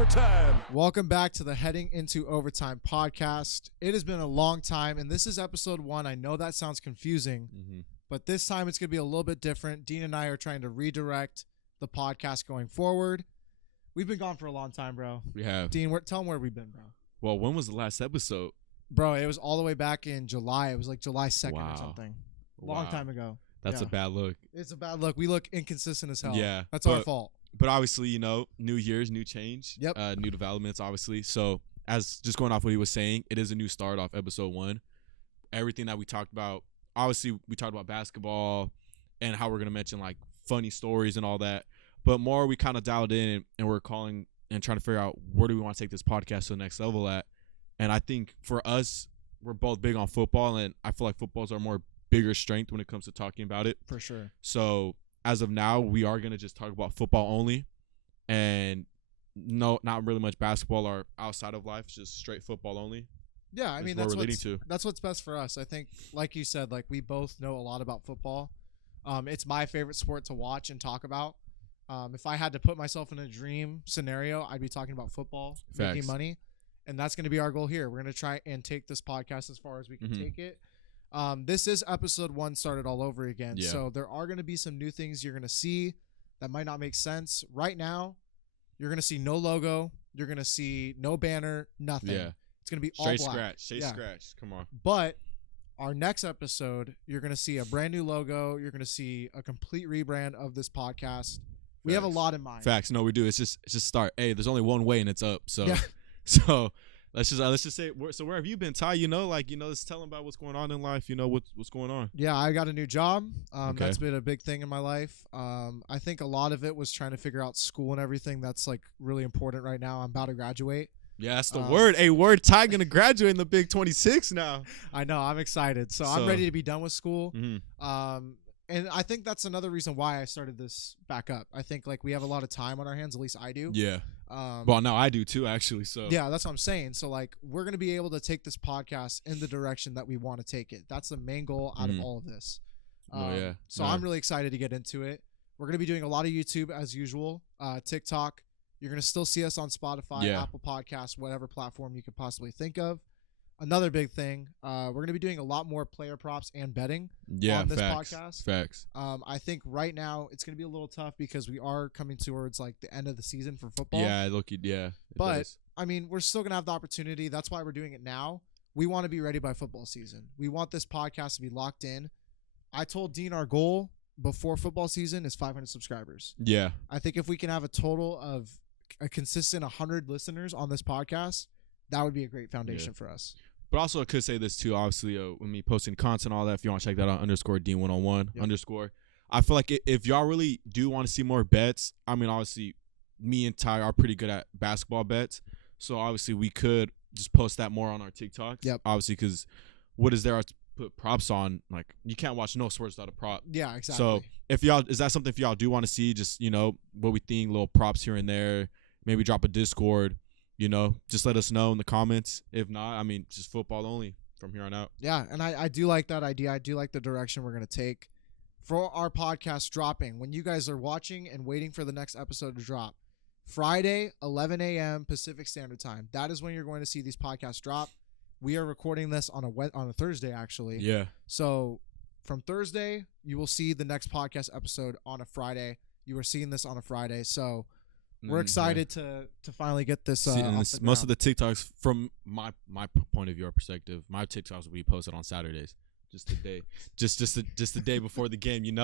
overtime. Welcome back to the Heading Into Overtime podcast. It has been a long time, and this is episode 1. I know that sounds confusing, but this time it's going to be a little bit different. Dean and I are trying to redirect the podcast going forward. We've been gone for a long time, bro. We have. Dean, tell them where we've been, bro. Well, when was the last episode? Bro, it was all the way back in July. It was like July 2nd or something. Long time ago. That's a bad look. It's a bad look. We look inconsistent as hell. Yeah. That's our fault. But obviously, you know, new years, new change. Yep. New developments, obviously. So, as just going off what he was saying, it is a new start off episode 1. Everything that we talked about, obviously, we talked about basketball and how we're going to mention, like, funny stories and all that. But more, we kind of dialed in and we're calling and trying to figure out where do we want to take this podcast to the next level at. And I think for us, we're both big on football, and I feel like football's our more bigger strength when it comes to talking about it. For sure. So as of now, we are going to just talk about football only, and not really much basketball or outside of life, just straight football only. Yeah, I mean, that's what's best for us. I think, like you said, like we both know a lot about football. It's my favorite sport to watch and talk about. If I had to put myself in a dream scenario, I'd be talking about football, making money. And that's going to be our goal here. We're going to try and take this podcast as far as we can take it. This is episode 1 started all over again. Yeah. So there are going to be some new things you're going to see that might not make sense. Right now, you're going to see no logo. You're going to see no banner, nothing. Yeah. It's going to be all black. Straight scratch. Come on. But our next episode, you're going to see a brand new logo. You're going to see a complete rebrand of this podcast. We have a lot in mind. Facts. No, we do. It's just start. Hey, there's only one way and it's up. So, yeah. So let's just say. So where have you been, Ty? Let's tell them about what's going on in life. You know what's going on. Yeah, I got a new job. That's been a big thing in my life. I think a lot of it was trying to figure out school and everything. That's like really important right now. I'm about to graduate. Yeah, that's the word. Hey, Ty gonna graduate in the Big 26 now. I know. I'm excited. So I'm ready to be done with school. And I think that's another reason why I started this back up. I think like we have a lot of time on our hands. At least I do. Yeah. Well, now I do too, actually. So yeah, that's what I'm saying. So like we're gonna be able to take this podcast in the direction that we want to take it. That's the main goal out of all of this. So I'm really excited to get into it. We're gonna be doing a lot of YouTube as usual. TikTok. You're gonna still see us on Spotify, Apple Podcasts, whatever platform you could possibly think of. Another big thing, we're going to be doing a lot more player props and betting on this podcast. Facts. I think right now it's going to be a little tough because we are coming towards like the end of the season for football. But I mean, we're still going to have the opportunity. That's why we're doing it now. We want to be ready by football season. We want this podcast to be locked in. I told Dean our goal before football season is 500 subscribers. Yeah. I think if we can have a total of a consistent 100 listeners on this podcast, that would be a great foundation for us. But also, I could say this too. Obviously, with me posting content, all that. If you want to check that out, _Dean101 _ I feel like if y'all really do want to see more bets, I mean, obviously, me and Ty are pretty good at basketball bets. So obviously, we could just post that more on our TikToks. Yep. Obviously, because what is there to put props on? Like you can't watch no sports without a prop. Yeah, exactly. So is that something if y'all do want to see? Just what we think, little props here and there. Maybe drop a Discord. Just let us know in the comments. If not, I mean, just football only from here on out. Yeah, and I do like that idea. I do like the direction we're going to take for our podcast dropping. When you guys are watching and waiting for the next episode to drop, Friday, 11 a.m. Pacific Standard Time. That is when you're going to see these podcasts drop. We are recording this on a Thursday, actually. Yeah. So from Thursday, you will see the next podcast episode on a Friday. You are seeing this on a Friday, so we're excited to finally get this. Most of the TikToks, from my point of view or perspective, my TikToks will be posted on Saturdays, just the day, just the day before the game. He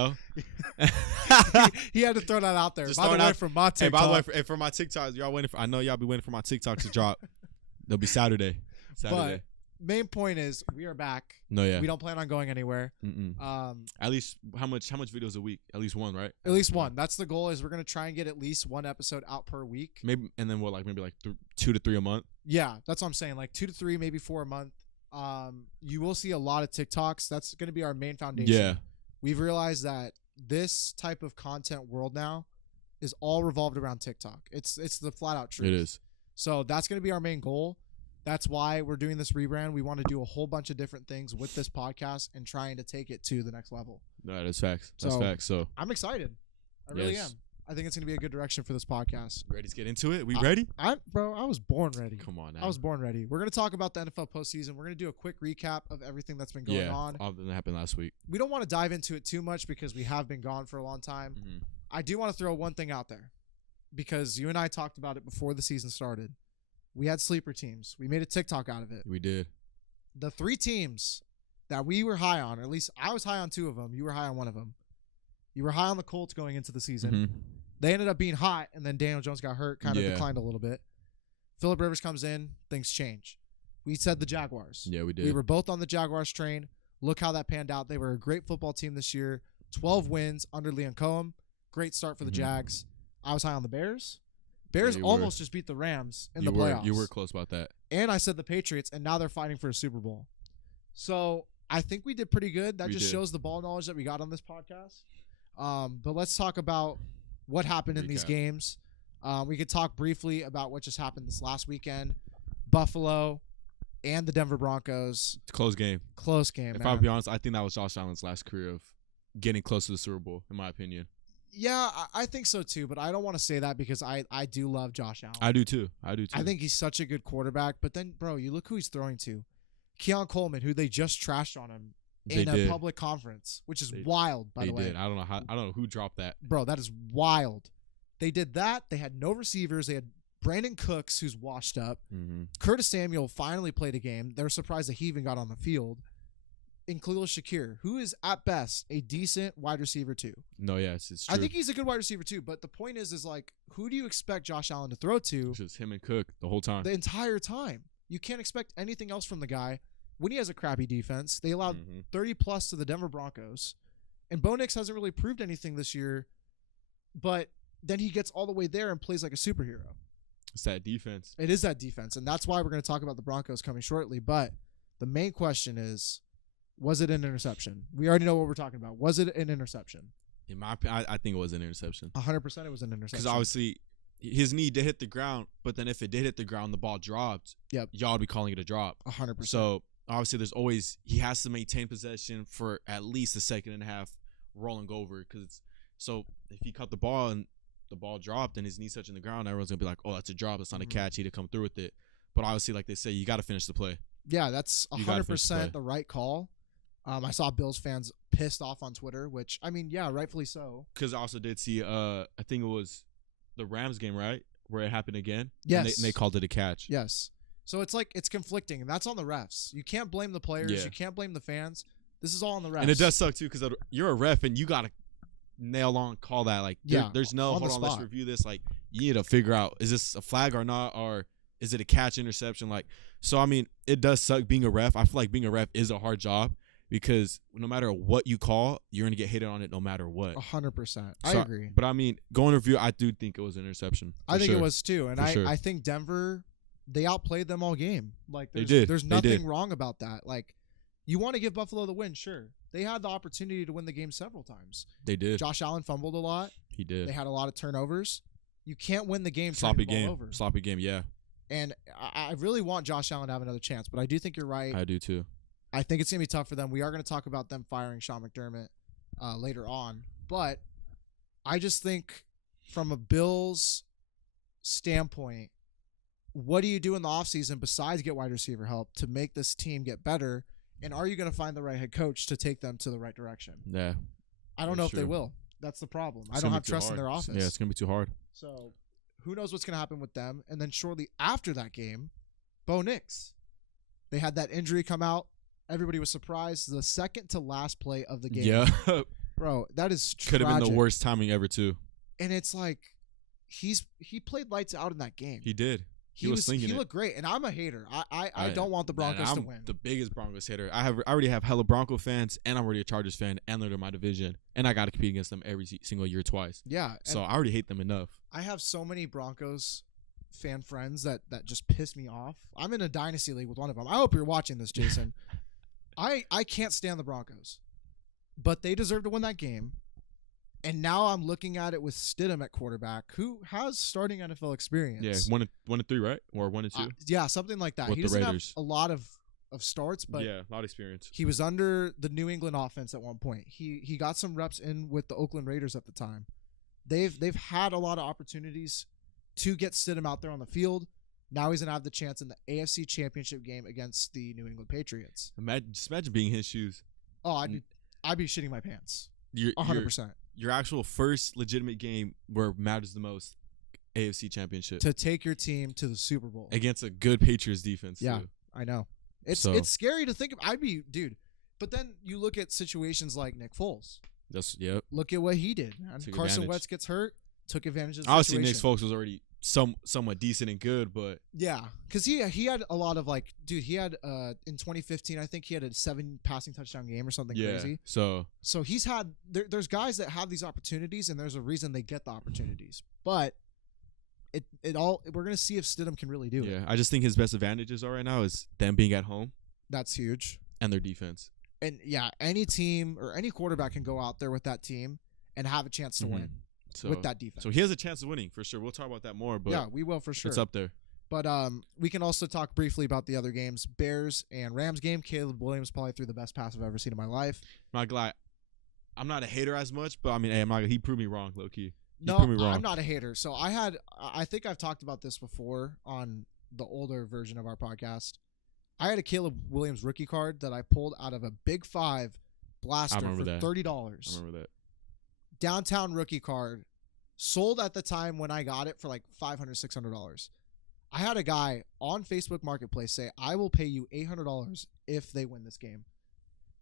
had to throw that out there. By the way, for my TikTok. Hey, by the way, for my TikToks, y'all waiting for. I know y'all be waiting for my TikToks to drop. They'll be Saturday. But main point is we are back. No, yeah. We don't plan on going anywhere. At least how much videos a week? At least one, right? At least one. That's the goal. Is we're gonna try and get at least one episode out per week. Maybe, and then maybe 2 to 3 a month. Yeah, that's what I'm saying. Like 2 to 3, maybe 4 a month. You will see a lot of TikToks. That's gonna be our main foundation. Yeah. We've realized that this type of content world now is all revolved around TikTok. It's the flat out truth. It is. So that's gonna be our main goal. That's why we're doing this rebrand. We want to do a whole bunch of different things with this podcast and trying to take it to the next level. No, that's facts. That's facts. So I'm excited. I really am. I think it's going to be a good direction for this podcast. Ready to get into it? We ready? I was born ready. Come on now. I was born ready. We're going to talk about the NFL postseason. We're going to do a quick recap of everything that's been going on. All that happened last week. We don't want to dive into it too much because we have been gone for a long time. Mm-hmm. I do want to throw one thing out there because you and I talked about it before the season started. We had sleeper teams. We made a TikTok out of it. We did. The 3 teams that we were high on, or at least I was high on 2 of them. You were high on 1 of them. You were high on the Colts going into the season. Mm-hmm. They ended up being hot, and then Daniel Jones got hurt, kind of declined a little bit. Phillip Rivers comes in, things change. We said the Jaguars. Yeah, we did. We were both on the Jaguars train. Look how that panned out. They were a great football team this year. 12 wins under Liam Cohen. Great start for the Jags. I was high on the Bears. Bears almost just beat the Rams in the playoffs. You were close about that. And I said the Patriots, and now they're fighting for a Super Bowl. So I think we did pretty good. That just shows the ball knowledge that we got on this podcast. But let's talk about what happened in these games. We could talk briefly about what just happened this last weekend. Buffalo and the Denver Broncos. It's a close game. Close game, If I'll be honest, I think that was Josh Allen's last career of getting close to the Super Bowl, in my opinion. Yeah, I think so too, but I don't want to say that because I do love Josh Allen. I do too. I think he's such a good quarterback, but then, bro, you look who he's throwing to. Keon Coleman, who they just trashed on him in a public conference, which is wild, by the way. They did. I don't know who dropped that. Bro, that is wild. They did that. They had no receivers. They had Brandon Cooks, who's washed up. Mm-hmm. Curtis Samuel finally played a game. They were surprised that he even got on the field. And Khalil Shakir, who is at best a decent wide receiver too. No, yes, it's true. I think he's a good wide receiver too. But the point is like, who do you expect Josh Allen to throw to? It's just him and Cook the whole time. The entire time. You can't expect anything else from the guy when he has a crappy defense. They allowed 30 plus to the Denver Broncos. And Bo Nix hasn't really proved anything this year. But then he gets all the way there and plays like a superhero. It's that defense. It is that defense. And that's why we're going to talk about the Broncos coming shortly. But the main question is, was it an interception? We already know what we're talking about. Was it an interception? In my opinion, I think it was an interception. 100% it was an interception. Because obviously his knee did hit the ground, but then if it did hit the ground, the ball dropped. Yep. Y'all would be calling it a drop. 100%. So obviously he has to maintain possession for at least a second and a half rolling over. So if he caught the ball and the ball dropped and his knee touching the ground, everyone's going to be like, oh, that's a drop. That's not a catch. He did come through with it. But obviously, like they say, you got to finish the play. Yeah, that's 100% the right call. I saw Bills fans pissed off on Twitter, which, I mean, yeah, rightfully so. Because I also did see, I think it was the Rams game, right? Where it happened again. Yes. And they called it a catch. Yes. So it's like, it's conflicting, and that's on the refs. You can't blame the players. Yeah. You can't blame the fans. This is all on the refs. And it does suck, too, because you're a ref, and you got to nail on, call that. Like, there's no, hold on, let's review this. Like, you need to figure out, is this a flag or not, or is it a catch interception? Like, so, I mean, it does suck being a ref. I feel like being a ref is a hard job. Because no matter what you call, you're going to get hated on it no matter what. 100%. I agree. But, I mean, going to review, I do think it was an interception. I think it was too. And I think Denver, they outplayed them all game. Like, there's nothing wrong about that. Like, you want to give Buffalo the win, sure. They had the opportunity to win the game several times. They did. Josh Allen fumbled a lot. He did. They had a lot of turnovers. You can't win the game sloppy turning the game. ball over. Sloppy game, yeah. And I really want Josh Allen to have another chance. But I do think you're right. I do too. I think it's going to be tough for them. We are going to talk about them firing Sean McDermott later on. But I just think from a Bills standpoint, what do you do in the offseason besides get wide receiver help to make this team get better? And are you going to find the right head coach to take them to the right direction? Yeah. I don't know if they will. That's the problem. I don't have trust in their offense. Yeah, it's going to be too hard. So who knows what's going to happen with them? And then shortly after that game, Bo Nix. They had that injury come out. Everybody was surprised. The second to last play of the game. Yeah. Bro, that is tragic. Could have been the worst timing ever, too. And it's like, he played lights out in that game. He did. He was slinging it. He looked great. And I'm a hater. I don't want the Broncos to win. I'm the biggest Broncos hater. I already have hella Bronco fans, and I'm already a Chargers fan, and they're in my division. And I got to compete against them every single year twice. Yeah. So I already hate them enough. I have so many Broncos fan friends that just piss me off. I'm in a dynasty league with one of them. I hope you're watching this, Jason. I can't stand the Broncos, but they deserve to win that game. And now I'm looking at it with Stidham at quarterback, who has starting NFL experience. Yeah, 1-3, right? Or 1-2? Yeah, something like that. With he doesn't the Raiders. have a lot of starts, but yeah, a lot of experience. He was under the New England offense at one point. He got some reps in with the Oakland Raiders at the time. they've had a lot of opportunities to get Stidham out there on the field. Now he's gonna have the chance in the AFC Championship game against the New England Patriots. Just imagine being in his shoes. Oh, I'd be shitting my pants. 100%. Your actual first legitimate game where it matters the most, AFC Championship. To take your team to the Super Bowl against a good Patriots defense. Yeah, too. I know. It's scary to think of. Dude. But then you look at situations like Nick Foles. Look at what he did. Man. Carson Wentz gets hurt, took advantage of the obviously situation. Nick Foles was already somewhat decent and good, but yeah, because he had a lot of he had in 2015 I think he had a 7 passing touchdown game or something crazy. So he's had there's guys that have these opportunities and there's a reason they get the opportunities, but we're gonna see if Stidham can really do it. Yeah, I just think his best advantages are right now is them being at home. That's huge. And their defense. And yeah, any team or any quarterback can go out there with that team and have a chance to win with that defense. So he has a chance of winning for sure. We'll talk about that more, but yeah, we will for sure. It's up there. But we can also talk briefly about the other games. Bears and Rams game. Caleb Williams probably threw the best pass I've ever seen in my life. I'm not glad. I'm not a hater as much, but I mean, hey, he proved me wrong, low key. No, I'm not a hater. So I think I've talked about this before on the older version of our podcast. I had a Caleb Williams rookie card that I pulled out of a Big 5 blaster for $30. I remember that. Downtown rookie card, sold at the time when I got it for like $500, $600. I had a guy on Facebook Marketplace say, I will pay you $800 if they win this game.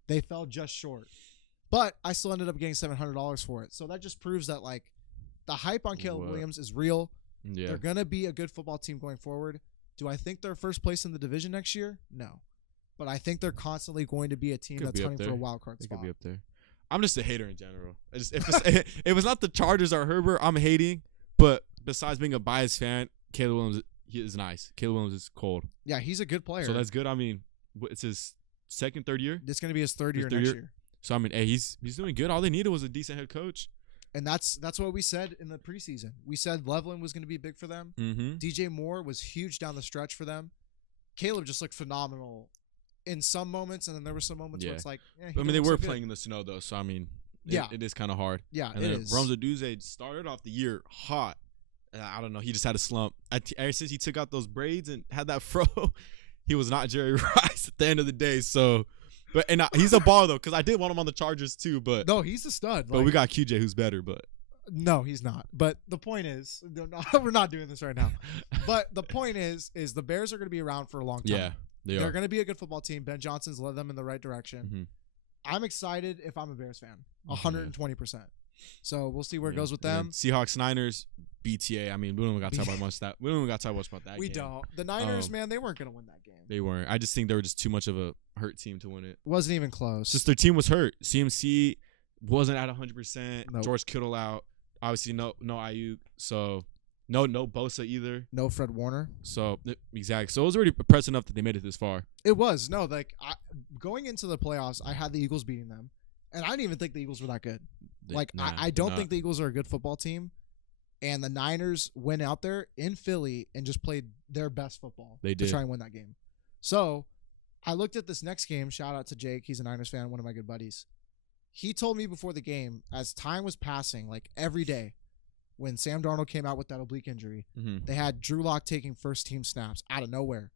They fell just short. But I still ended up getting $700 for it. So that just proves that like the hype on Caleb Williams is real. Yeah. They're going to be a good football team going forward. Do I think they're first place in the division next year? No. But I think they're constantly going to be a team that's hunting for a wild card spot. They could be up there. I'm just a hater in general. If it's not the Chargers or Herbert, I'm hating. But besides being a biased fan, Caleb Williams is nice. Caleb Williams is cold. Yeah, he's a good player. So that's good. I mean, it's his third year? It's going to be his third year next year. So, I mean, hey, he's doing good. All they needed was a decent head coach. And that's what we said in the preseason. We said Loveland was going to be big for them. Mm-hmm. DJ Moore was huge down the stretch for them. Caleb just looked phenomenal in some moments, and then there were some moments where it's like, I mean, they were playing in the snow, though, so, I mean, it is kind of hard. Yeah, and it then is. Ramza Duze started off the year hot. I don't know. He just had a slump. Ever since he took out those braids and had that fro, he was not Jerry Rice at the end of the day, so... But he's a baller though, because I did want him on the Chargers too. But no, he's a stud. But we got QJ, who's better. But no, he's not. But the point is, we're not doing this right now. But the point is the Bears are going to be around for a long time. Yeah, they're going to be a good football team. Ben Johnson's led them in the right direction. Mm-hmm. I'm excited if I'm a Bears fan, 120%. So we'll see where it goes with them. Seahawks, Niners, BTA. I mean, we don't even got to talk about much that. We don't even got to talk much about that. We don't. The Niners, man, they weren't going to win that game. They weren't. I just think they were just too much of a hurt team to win it. Wasn't even close. Just their team was hurt. CMC wasn't at 100%. Nope. George Kittle out. Obviously, no Ayuk. So no Bosa either. No Fred Warner. So exactly. So it was already impressive enough that they made it this far. It was. No, going into the playoffs, I had the Eagles beating them, and I didn't even think the Eagles were that good. I don't think the Eagles are a good football team. And the Niners went out there in Philly and just played their best football to try and win that game. So I looked at this next game. Shout out to Jake. He's a Niners fan, one of my good buddies. He told me before the game, as time was passing, like every day, when Sam Darnold came out with that oblique injury, they had Drew Lock taking first-team snaps out of nowhere.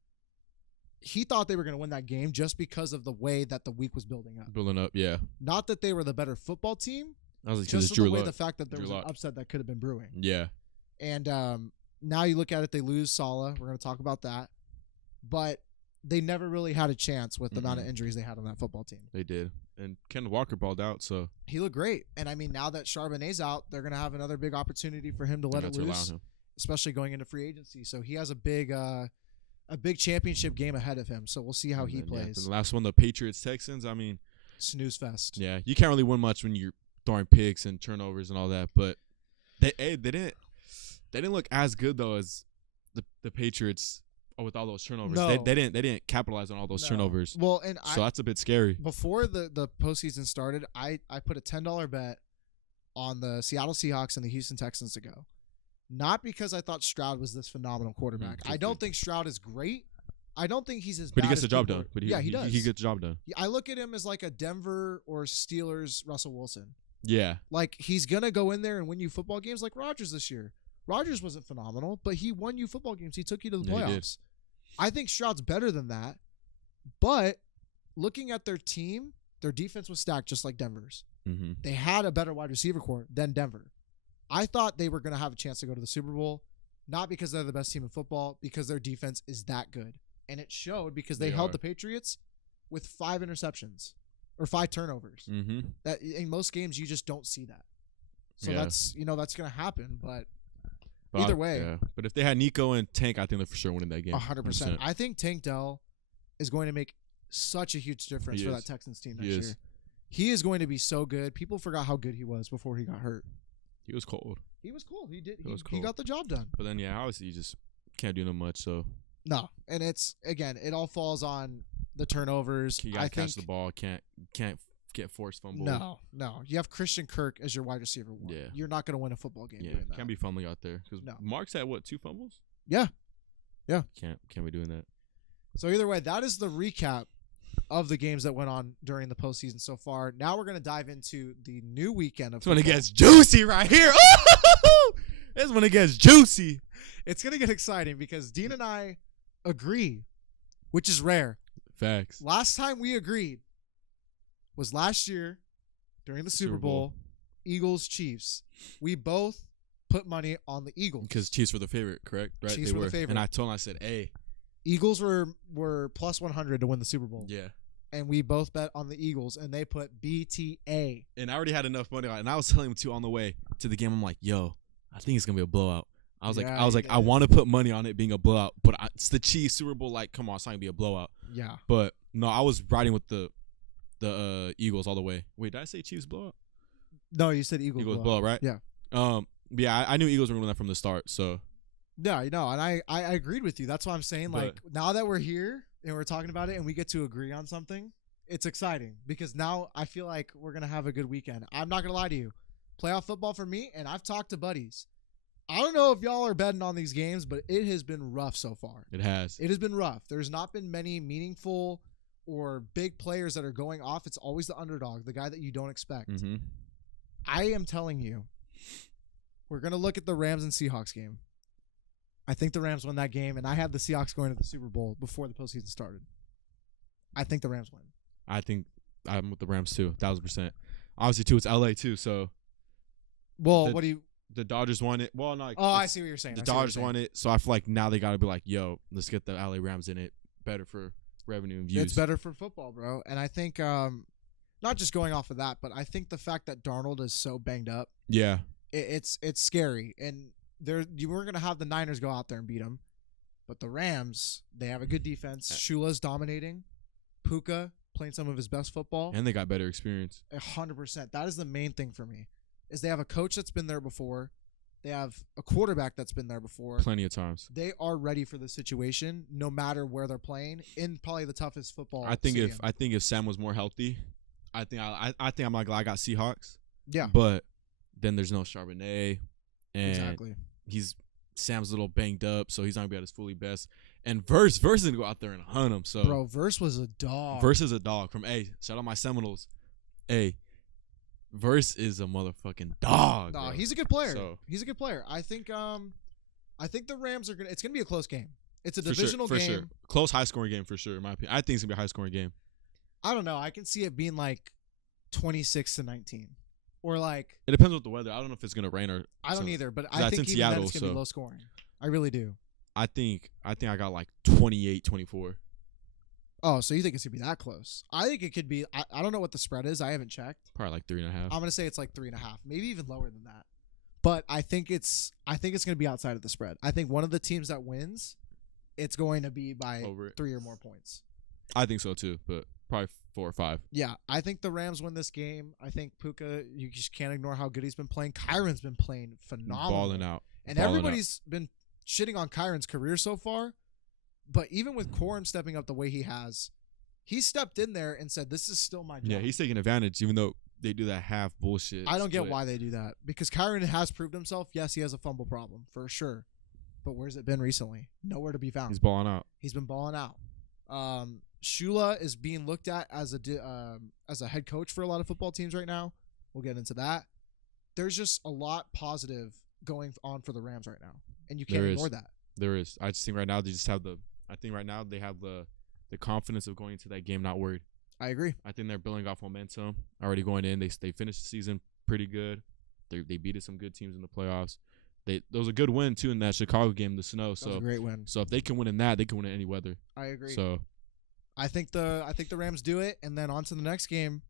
He thought they were going to win that game just because of the way that the week was building up. Building up, yeah. Not that they were the better football team. Just the fact that there was an upset that could have been brewing. Yeah. And now you look at it, they lose Saleh. We're going to talk about that. But they never really had a chance with the amount of injuries they had on that football team. They did. And Ken Walker balled out, so. He looked great. And, I mean, now that Charbonnet's out, they're going to have another big opportunity for him to let it loose, especially going into free agency. So he has a big championship game ahead of him. So we'll see how he plays. The last one, the Patriots-Texans, I mean. Snooze fest. Yeah, you can't really win much when you're throwing picks and turnovers and all that, but they didn't look as good though as the Patriots with all those turnovers. No. They didn't capitalize on all those turnovers. Well, and so that's a bit scary. Before the postseason started, I put a $10 bet on the Seattle Seahawks and the Houston Texans to go. Not because I thought Stroud was this phenomenal quarterback. I don't think Stroud is great. I don't think he's as bad. But he gets the job done. But he does. He gets the job done. I look at him as like a Denver or Steelers Russell Wilson. Yeah. Like, he's going to go in there and win you football games like Rodgers this year. Rodgers wasn't phenomenal, but he won you football games. He took you to the playoffs. I think Stroud's better than that. But looking at their team, their defense was stacked just like Denver's. Mm-hmm. They had a better wide receiver core than Denver. I thought they were going to have a chance to go to the Super Bowl, not because they're the best team in football, because their defense is that good. And it showed because they held the Patriots with 5 interceptions or 5 turnovers. Mm-hmm. That in most games, you just don't see that. So that's going to happen. But either way. Yeah. But if they had Nico and Tank, I think they're for sure winning that game. 100%. I think Tank Dell is going to make such a huge difference for that Texans team next year. He is going to be so good. People forgot how good he was before he got hurt. He was cold. He was cool. He did. He got the job done. But then, obviously, you just can't do no much. So no, and it's again, it all falls on the turnovers. You gotta catch the ball. Can't get forced fumble. No. You have Christian Kirk as your wide receiver. Yeah, you're not gonna win a football game. Yeah, doing that. Can't be fumbling out there because Mark's had 2 fumbles. Yeah. Can't be doing that. So either way, that is the recap of the games that went on during the postseason so far. Now we're gonna dive into the new weekend of. This when it gets juicy right here. This when it gets juicy. It's gonna get exciting because Dean and I agree, which is rare. Facts. Last time we agreed was last year during the Super Bowl, Eagles Chiefs. We both put money on the Eagles because Chiefs were the favorite, correct? Right, Chiefs were the favorite. And I told him, I said, "Hey, Eagles were plus 100 to win the Super Bowl." Yeah. And we both bet on the Eagles, and they put BTA. And I already had enough money on it. And I was telling him, too, on the way to the game, I'm like, yo, I think it's going to be a blowout. I was like, I want to put money on it being a blowout, but it's the Chiefs Super Bowl. Like, come on, it's not going to be a blowout. Yeah. But, no, I was riding with the Eagles all the way. Wait, did I say Chiefs blowout? No, you said Eagles blowout, right? Yeah. Yeah, I knew Eagles were going to win that from the start, so. Yeah, and I agreed with you. That's why I'm saying, like, now that we're here and we're talking about it and we get to agree on something, it's exciting because now I feel like we're going to have a good weekend. I'm not going to lie to you. Playoff football for me, and I've talked to buddies. I don't know if y'all are betting on these games, but it has been rough so far. It has. It has been rough. There's not been many meaningful or big players that are going off. It's always the underdog, the guy that you don't expect. Mm-hmm. I am telling you, we're going to look at the Rams and Seahawks game. I think the Rams win that game, and I had the Seahawks going to the Super Bowl before the postseason started. I think the Rams win. I think I'm with the Rams too, 1,000%. Obviously, too, it's LA too, so. Well, what do you? The Dodgers won it. Well, no. I see what you're saying. The Dodgers won it, so I feel like now they got to be like, yo, let's get the LA Rams in it. Better for revenue and views. It's better for football, bro. And I think, not just going off of that, but I think the fact that Darnold is so banged up. Yeah. It's scary, and you weren't gonna have the Niners go out there and beat them, but the Rams, they have a good defense. Shula's dominating, Puka playing some of his best football, and they got better experience. 100%. That is the main thing for me. Is they have a coach that's been there before, they have a quarterback that's been there before, plenty of times. They are ready for the situation, no matter where they're playing in probably the toughest football. I think if Sam was more healthy, I think I'm like I got Seahawks. Yeah, but then there's no Charbonnet, and exactly. Sam's a little banged up, so he's not gonna be at his fully best. And Verse is gonna go out there and hunt him. So bro, Verse was a dog. Verse is a dog. Shout out my Seminoles. Verse is a motherfucking dog. No, he's a good player. He's a good player. I think the Rams are gonna. It's gonna be a close game. It's a divisional game. For sure. Close, high scoring game for sure. In my opinion, I think it's gonna be a high scoring game. I don't know. I can see it being like 26-19. Or like it depends on the weather. I don't know if it's gonna rain or I don't either, but I think even Seattle, then it's gonna be low scoring. I really do. I think I got like 28-24. Oh, so you think it's gonna be that close? I think it could be. I don't know what the spread is. I haven't checked. Probably like 3.5. I'm gonna say it's like 3.5, maybe even lower than that. But I think it's gonna be outside of the spread. I think one of the teams that wins, it's going to be by 3 or more points. I think so too, but probably 4 or 5. Yeah, I think the Rams win this game. I think Puka, you just can't ignore how good he's been playing. Kyron's been playing phenomenal. Balling out. And everybody's been shitting on Kyron's career so far. But even with Corum stepping up the way he has, he stepped in there and said, this is still my job. Yeah, he's taking advantage, even though they do that half bullshit. I don't get why they do that. Because Kyron has proved himself. Yes, he has a fumble problem, for sure. But where's it been recently? Nowhere to be found. He's balling out. He's been balling out. Shula is being looked at as a head coach for a lot of football teams right now. We'll get into that. There's just a lot positive going on for the Rams right now, and you can't ignore that. There is. I just think right now they just have the confidence of going into that game not worried. I agree. I think they're building off momentum already going in. They finished the season pretty good. They beat some good teams in the playoffs. There was a good win too in that Chicago game, the snow. That was a great win. So if they can win in that, they can win in any weather. I agree. So I think the Rams do it, and then on to the next game.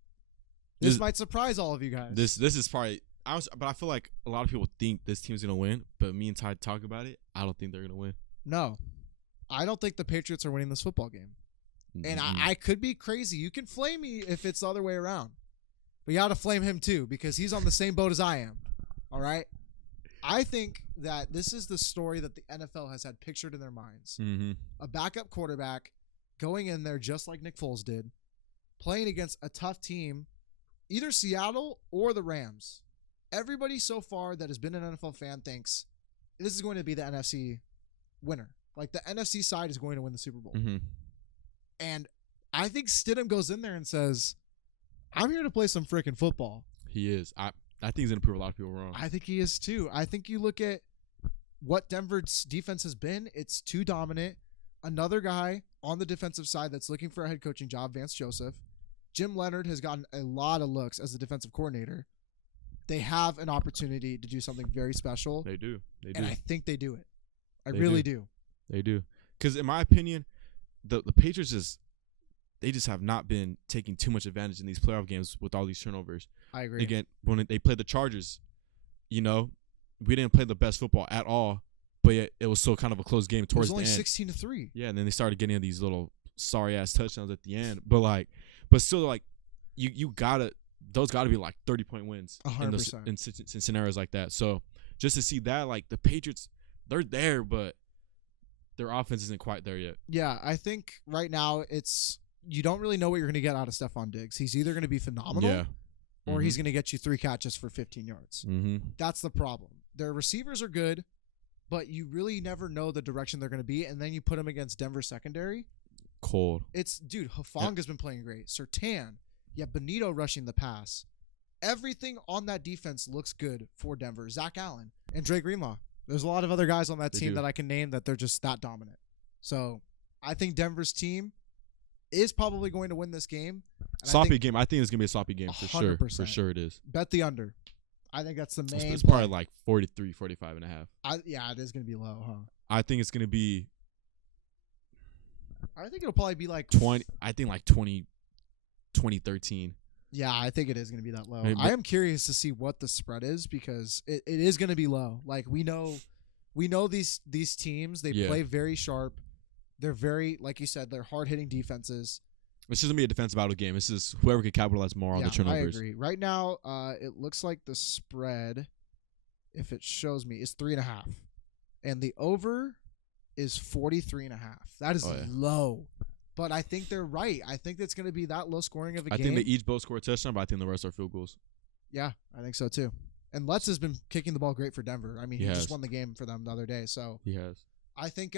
This might surprise all of you guys. This is probably but I feel like a lot of people think this team's gonna win. But me and Ty talk about it. I don't think they're gonna win. No, I don't think the Patriots are winning this football game. And I could be crazy. You can flame me if it's the other way around. But you got to flame him too because he's on the same boat as I am. All right? I think that this is the story that the NFL has had pictured in their minds. Mm-hmm. A backup quarterback going in there just like Nick Foles did, playing against a tough team, either Seattle or the Rams. Everybody so far that has been an NFL fan thinks this is going to be the NFC winner. Like the NFC side is going to win the Super Bowl. Mm-hmm. And I think Stidham goes in there and says, I'm here to play some freaking football. He is. I think he's going to prove a lot of people wrong. I think he is too. I think you look at what Denver's defense has been. It's too dominant. Another guy on the defensive side that's looking for a head coaching job, Vance Joseph. Jim Leonard has gotten a lot of looks as the defensive coordinator. They have an opportunity to do something very special. They do. And I think they do it. I really do. They do. Because in my opinion, the Patriots they just have not been taking too much advantage in these playoff games with all these turnovers. I agree. Again, when they played the Chargers, we didn't play the best football at all, but yet it was still kind of a close game towards the end. It was only 16-3. Yeah, and then they started getting these little sorry-ass touchdowns at the end. But still, those gotta be like 30-point wins 100%. in scenarios like that. So just to see that, like the Patriots, they're there, but their offense isn't quite there yet. Yeah, I think right now you don't really know what you're going to get out of Stephon Diggs. He's either going to be phenomenal or he's going to get you 3 catches for 15 yards. Mm-hmm. That's the problem. Their receivers are good, but you really never know the direction they're going to be, and then you put them against Denver secondary. Cold. Hufanga's been playing great. Surtain. You have Benito rushing the pass. Everything on that defense looks good for Denver. Zach Allen and Dre Greenlaw. There's a lot of other guys on that team that I can name that they're just that dominant. So I think Denver's team is probably going to win this game. Sloppy game. I think it's going to be a sloppy game for 100%. sure. For sure it is. Bet the under. I think that's the main It's probably like 43, 45 and a half. Yeah, it is going to be low, huh? I think it's going to be. I think it'll probably be like 20. I think like 2013. Yeah, I think it is going to be that low. Maybe. I am curious to see what the spread is because it is going to be low. Like we know these teams, they play very sharp. They're very, like you said, they're hard-hitting defenses. It's just going to be a defensive battle game. This is whoever can capitalize more on the turnovers. I agree. Right now, it looks like the spread, if it shows me, is 3.5. And the over is 43.5. That is low. But I think they're right. I think it's going to be that low scoring of a game. I think they each both score a touchdown, but I think the rest are field goals. Yeah, I think so too. And Lutz has been kicking the ball great for Denver. I mean, he just won the game for them the other day. So he has. I think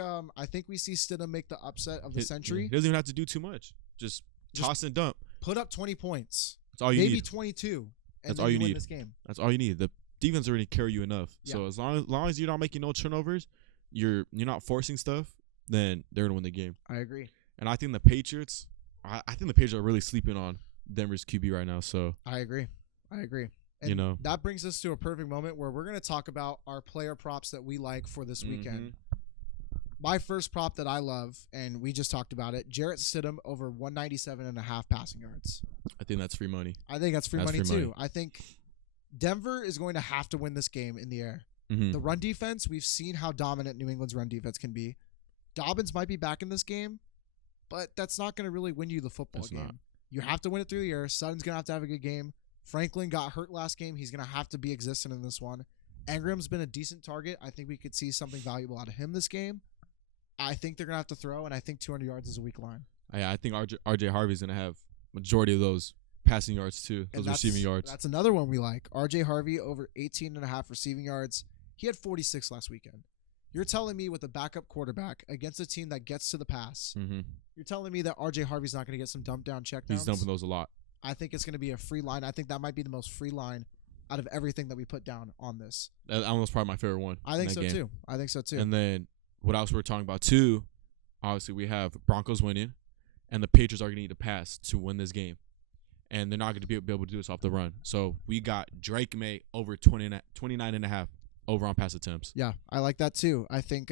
we see Stidham make the upset of the century. He doesn't even have to do too much. Just toss and dump. Put up 20 points. That's all you need. Maybe 22. That's all you need. Win this game. That's all you need. The defense already carry you enough. Yeah. So as long as you're not making no turnovers, you're not forcing stuff, then they're gonna win the game. I agree. And I think the Patriots, I think the Patriots are really sleeping on Denver's QB right now. So I agree. And that brings us to a perfect moment where we're going to talk about our player props that we like for this weekend. My first prop that I love, and we just talked about it, Jarrett Stidham over 197.5 passing yards. I think that's free money. I think that's free money too. I think Denver is going to have to win this game in the air. Mm-hmm. The run defense, we've seen how dominant New England's run defense can be. Dobbins might be back in this game, but that's not going to really win you the football game. Not. You have to win it through the air. Sutton's going to have a good game. Franklin got hurt last game. He's going to have to be existent in this one. Engram's been a decent target. I think we could see something valuable out of him this game. I think they're going to have to throw, and I think 200 yards is a weak line. I think RJ Harvey's going to have majority of those passing yards too, those receiving yards. That's another one we like. RJ Harvey over 18.5 receiving yards. He had 46 last weekend. You're telling me with a backup quarterback against a team that gets to the pass, you're telling me that RJ Harvey's not going to get some dump down checkdowns? He's dumping those a lot. I think it's going to be a free line. I think that might be the most free line out of everything that we put down on this. That almost probably my favorite one. I think so too. I think so too. And then what else we're talking about too? Obviously, we have Broncos winning, and the Patriots are going to need to pass to win this game, and they're not going to be able to do this off the run. So we got Drake May over 29.5 over on pass attempts. Yeah, I like that too. I think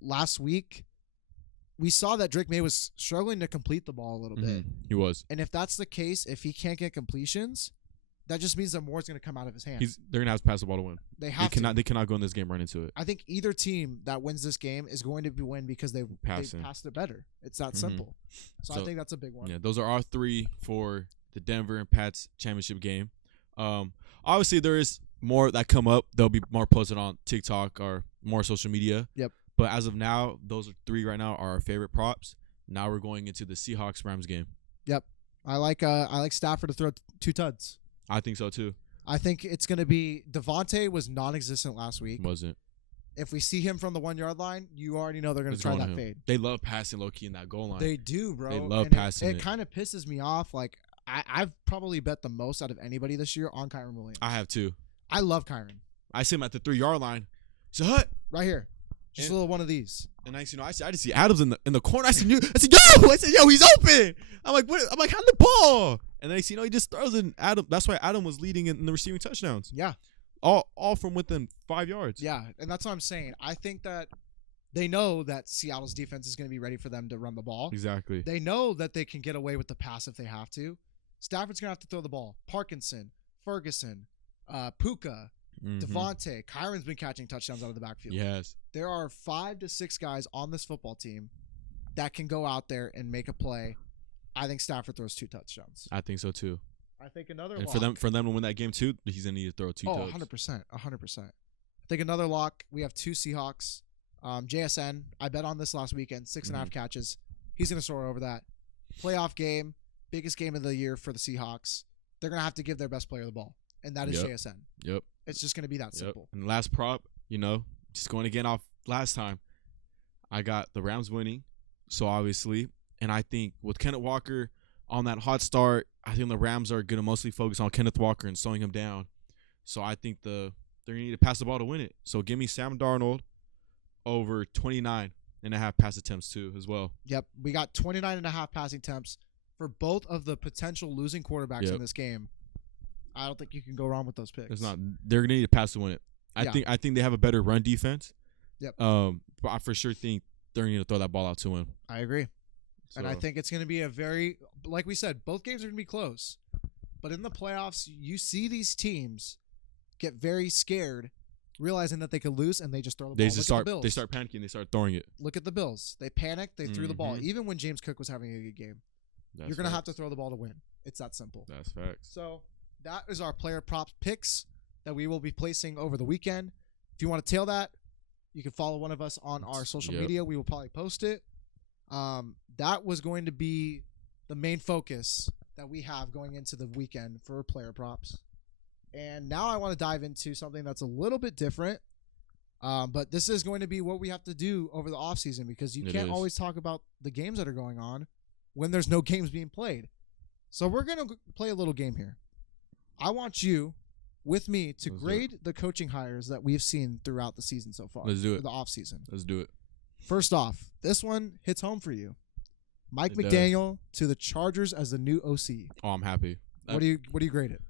last week we saw that Drake May was struggling to complete the ball a little bit. He was. And if that's the case, if he can't get completions, that just means that more's going to come out of his hands. They're going to have to pass the ball to win. They cannot go in this game right into it. I think either team that wins this game is going to win because they passed it better. It's that simple. So I think that's a big one. Yeah, those are our 3 for the Denver and Pats championship game. Obviously, there is more that come up. They'll be more posted on TikTok or more social media. Yep. But as of now, those are 3 right now are our favorite props. Now we're going into the Seahawks-Rams game. Yep. I like Stafford to throw 2 tuds. I think so too. I think it's going to be Devontae was non-existent last week. Wasn't. If we see him from the 1-yard line, you already know they're going to try that fade. They love passing low-key in that goal line. They do, bro. They love passing it kind of pisses me off. Like, I've probably bet the most out of anybody this year on Kyren Williams. I have too. I love Kyren. I see him at the 3-yard line. So hut right here. Just a little one of these. And I just see Adams in the corner. I said, yo, he's open. I'm like, what? I'm like, hand the ball. And then I see, he just throws it. Adam. That's why Adam was leading in the receiving touchdowns. Yeah. All from within 5 yards. Yeah, and that's what I'm saying. I think that they know that Seattle's defense is going to be ready for them to run the ball. Exactly. They know that they can get away with the pass if they have to. Stafford's going to have to throw the ball. Parkinson, Ferguson, Puka, Devontae. Kyron's been catching touchdowns out of the backfield. Yes. There are 5 to 6 guys on this football team that can go out there and make a play. I think Stafford throws 2 touchdowns. I think so too. I think another and lock. for them to win that game too, he's gonna need to throw 2 touchdowns. 100%. I think another lock. We have 2 Seahawks. JSN. I bet on this last weekend. 6.5 catches. He's gonna soar over that. Playoff game. Biggest game of the year for the Seahawks. They're gonna have to give their best player the ball, and that is JSN. Yep. It's just gonna be that simple. And the last prop, just going again off last time, I got the Rams winning. So obviously, and I think with Kenneth Walker on that hot start, I think the Rams are going to mostly focus on Kenneth Walker and slowing him down. So I think they're going to need to pass the ball to win it. So give me Sam Darnold over 29.5 pass attempts too as well. Yep. We got 29.5 passing attempts for both of the potential losing quarterbacks in this game. I don't think you can go wrong with those picks. It's not. They're going to need to pass to win it. I think they have a better run defense. Yep. But I for sure think they're going to need to throw that ball out to win. I agree. So. And I think it's going to be a very, like we said, both games are going to be close. But in the playoffs, you see these teams get very scared, realizing that they could lose, and they just throw the ball. They start panicking. They start throwing it. Look at the Bills. They panicked. They threw the ball. Even when James Cook was having a good game. You're going to have to throw the ball to win. It's that simple. That's facts. So that is our player props picks that we will be placing over the weekend. If you want to tail that, you can follow one of us on our social media. We will probably post it. That was going to be the main focus that we have going into the weekend for player props. And now I want to dive into something that's a little bit different. But this is going to be what we have to do over the offseason, because you can't always talk about the games that are going on when there's no games being played. So we're going to play a little game here. I want you with me to grade the coaching hires that we've seen throughout the season so far. Let's do it. The offseason. Let's do it. First off, this one hits home for you. Mike McDaniel to the Chargers as the new OC. Oh, I'm happy. What do you grade it?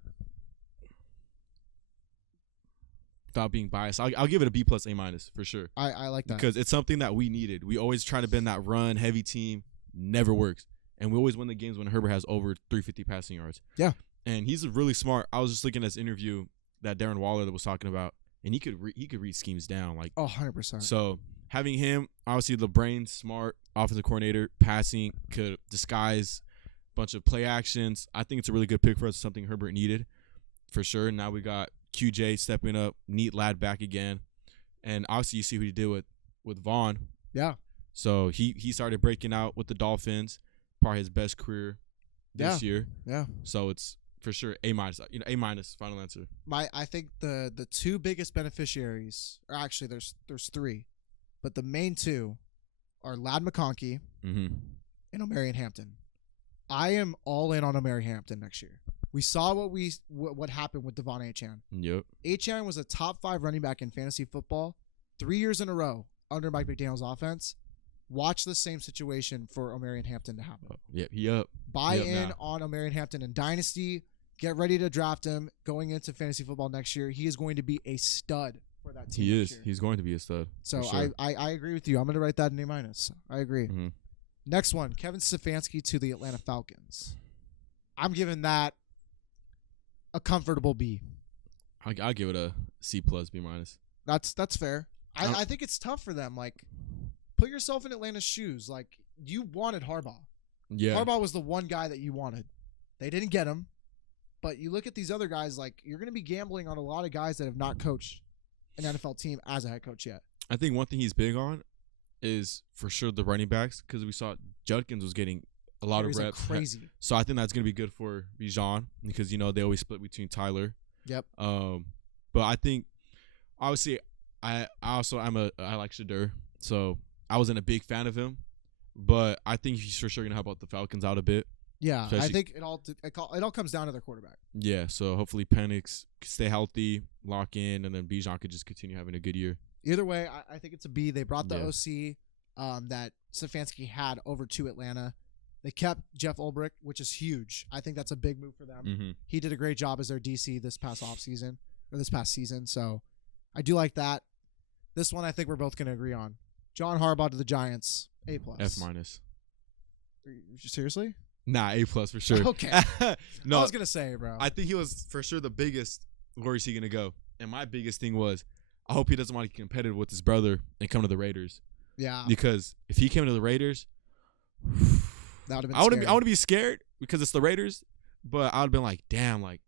Without being biased, I'll give it a B plus A minus for sure. I like that because it's something that we needed. We always try to bend that run heavy team, never works, and we always win the games when Herbert has over 350 passing yards. Yeah, and he's really smart. I was just looking at this interview that Darren Waller that was talking about, and he could read schemes down 100%. So having him, obviously the brain, smart offensive coordinator, passing, could disguise a bunch of play actions. I think it's a really good pick for us. Something Herbert needed for sure. Now we got QJ stepping up, neat lad back again, and obviously you see what he did with Vaughn. Yeah. So he started breaking out with the Dolphins, probably his best career this year. Yeah. So it's for sure A minus. A minus final answer. I think the 2 biggest beneficiaries, or actually there's 3, but the main 2 are Ladd McConkey and O'Marion Hampton. I am all in on Mary Hampton next year. We saw what happened with Devon Achane. Yep. Achane was a top 5 running back in fantasy football 3 years in a row under Mike McDaniel's offense. Watch the same situation for Omarion Hampton to happen. Yep. Buy in on Omarion Hampton in Dynasty. Get ready to draft him going into fantasy football next year. He is going to be a stud for that team. He is. He's going to be a stud. So sure. I agree with you. I'm going to write that in A-. I agree. Mm-hmm. Next one, Kevin Stefanski to the Atlanta Falcons. I'm giving that a comfortable B. I'll give it a C+, B-. That's fair. I think it's tough for them. Like, put yourself in Atlanta's shoes. Like, you wanted Harbaugh. Yeah. Harbaugh was the one guy that you wanted. They didn't get him. But you look at these other guys, like, you're going to be gambling on a lot of guys that have not coached an NFL team as a head coach yet. I think one thing he's big on is for sure the running backs, because we saw Judkins was getting a lot of reps. Like crazy. So I think that's going to be good for Bijan because, they always split between Tyler. Yep. But I think, obviously, I like Shadur. So I wasn't a big fan of him. But I think he's for sure going to help out the Falcons out a bit. Yeah, I think it all comes down to their quarterback. Yeah, so hopefully Penix stay healthy, lock in, and then Bijan could just continue having a good year. Either way, I think it's a B. They brought the OC that Stefanski had over to Atlanta. They kept Jeff Ulbrich, which is huge. I think that's a big move for them. Mm-hmm. He did a great job as their DC this past season. So I do like that. This one I think we're both going to agree on. John Harbaugh to the Giants, A+. F-. Seriously? Nah, A+ for sure. Okay. No, I was gonna say, bro. I think he was for sure the biggest. Where is he gonna go? And my biggest thing was, I hope he doesn't want to get competitive with his brother and come to the Raiders. Yeah. Because if he came to the Raiders, that would have been. I want to be scared because it's the Raiders, but I would have been like, damn, like,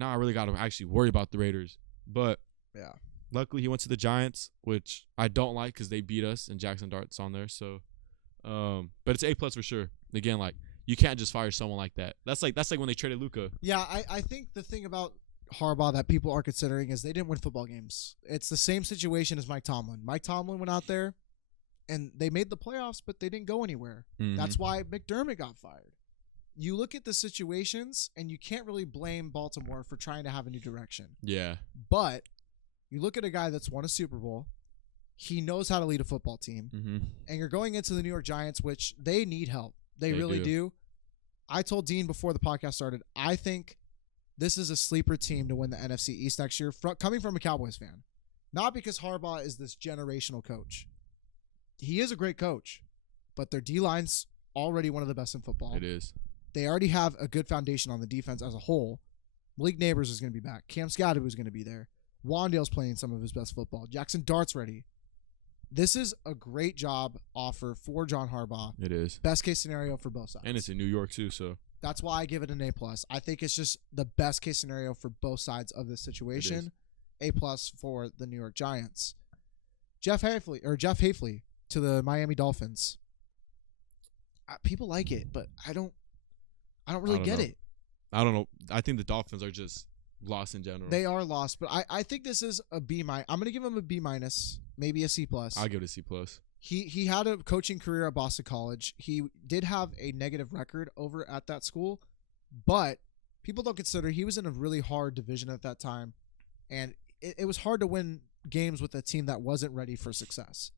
I really got to actually worry about the Raiders. But yeah, luckily he went to the Giants, which I don't like because they beat us and Jackson Dart's on there. So, but it's A+ for sure. Again, like. You can't just fire someone like that. That's like when they traded Luka. Yeah, I think the thing about Harbaugh that people are considering is they didn't win football games. It's the same situation as Mike Tomlin. Mike Tomlin went out there, and they made the playoffs, but they didn't go anywhere. Mm-hmm. That's why McDermott got fired. You look at the situations, and you can't really blame Baltimore for trying to have a new direction. Yeah. But you look at a guy that's won a Super Bowl. He knows how to lead a football team. Mm-hmm. And you're going into the New York Giants, which they need help. They really do. I told Dean before the podcast started, I think this is a sleeper team to win the NFC East next year, coming from a Cowboys fan. Not because Harbaugh is this generational coach. He is a great coach, but their D-line's already one of the best in football. It is. They already have a good foundation on the defense as a whole. Malik Neighbors is going to be back. Cam Scadaboo is going to be there. Wandale's playing some of his best football. Jackson Dart's ready. This is a great job offer for John Harbaugh. It is. Best case scenario for both sides. And it's in New York too, so. That's why I give it an A+. I think it's just the best case scenario for both sides of this situation. A+ for the New York Giants. Jeff Hafley to the Miami Dolphins. People like it, but I don't really get it. I don't know. I think the Dolphins are just lost in general. They are lost, but I think this is a B-. I'm going to give him a B-, maybe a C+. I'll give it a C+. He had a coaching career at Boston College. He did have a negative record over at that school, but people don't consider he was in a really hard division at that time, and it was hard to win games with a team that wasn't ready for success.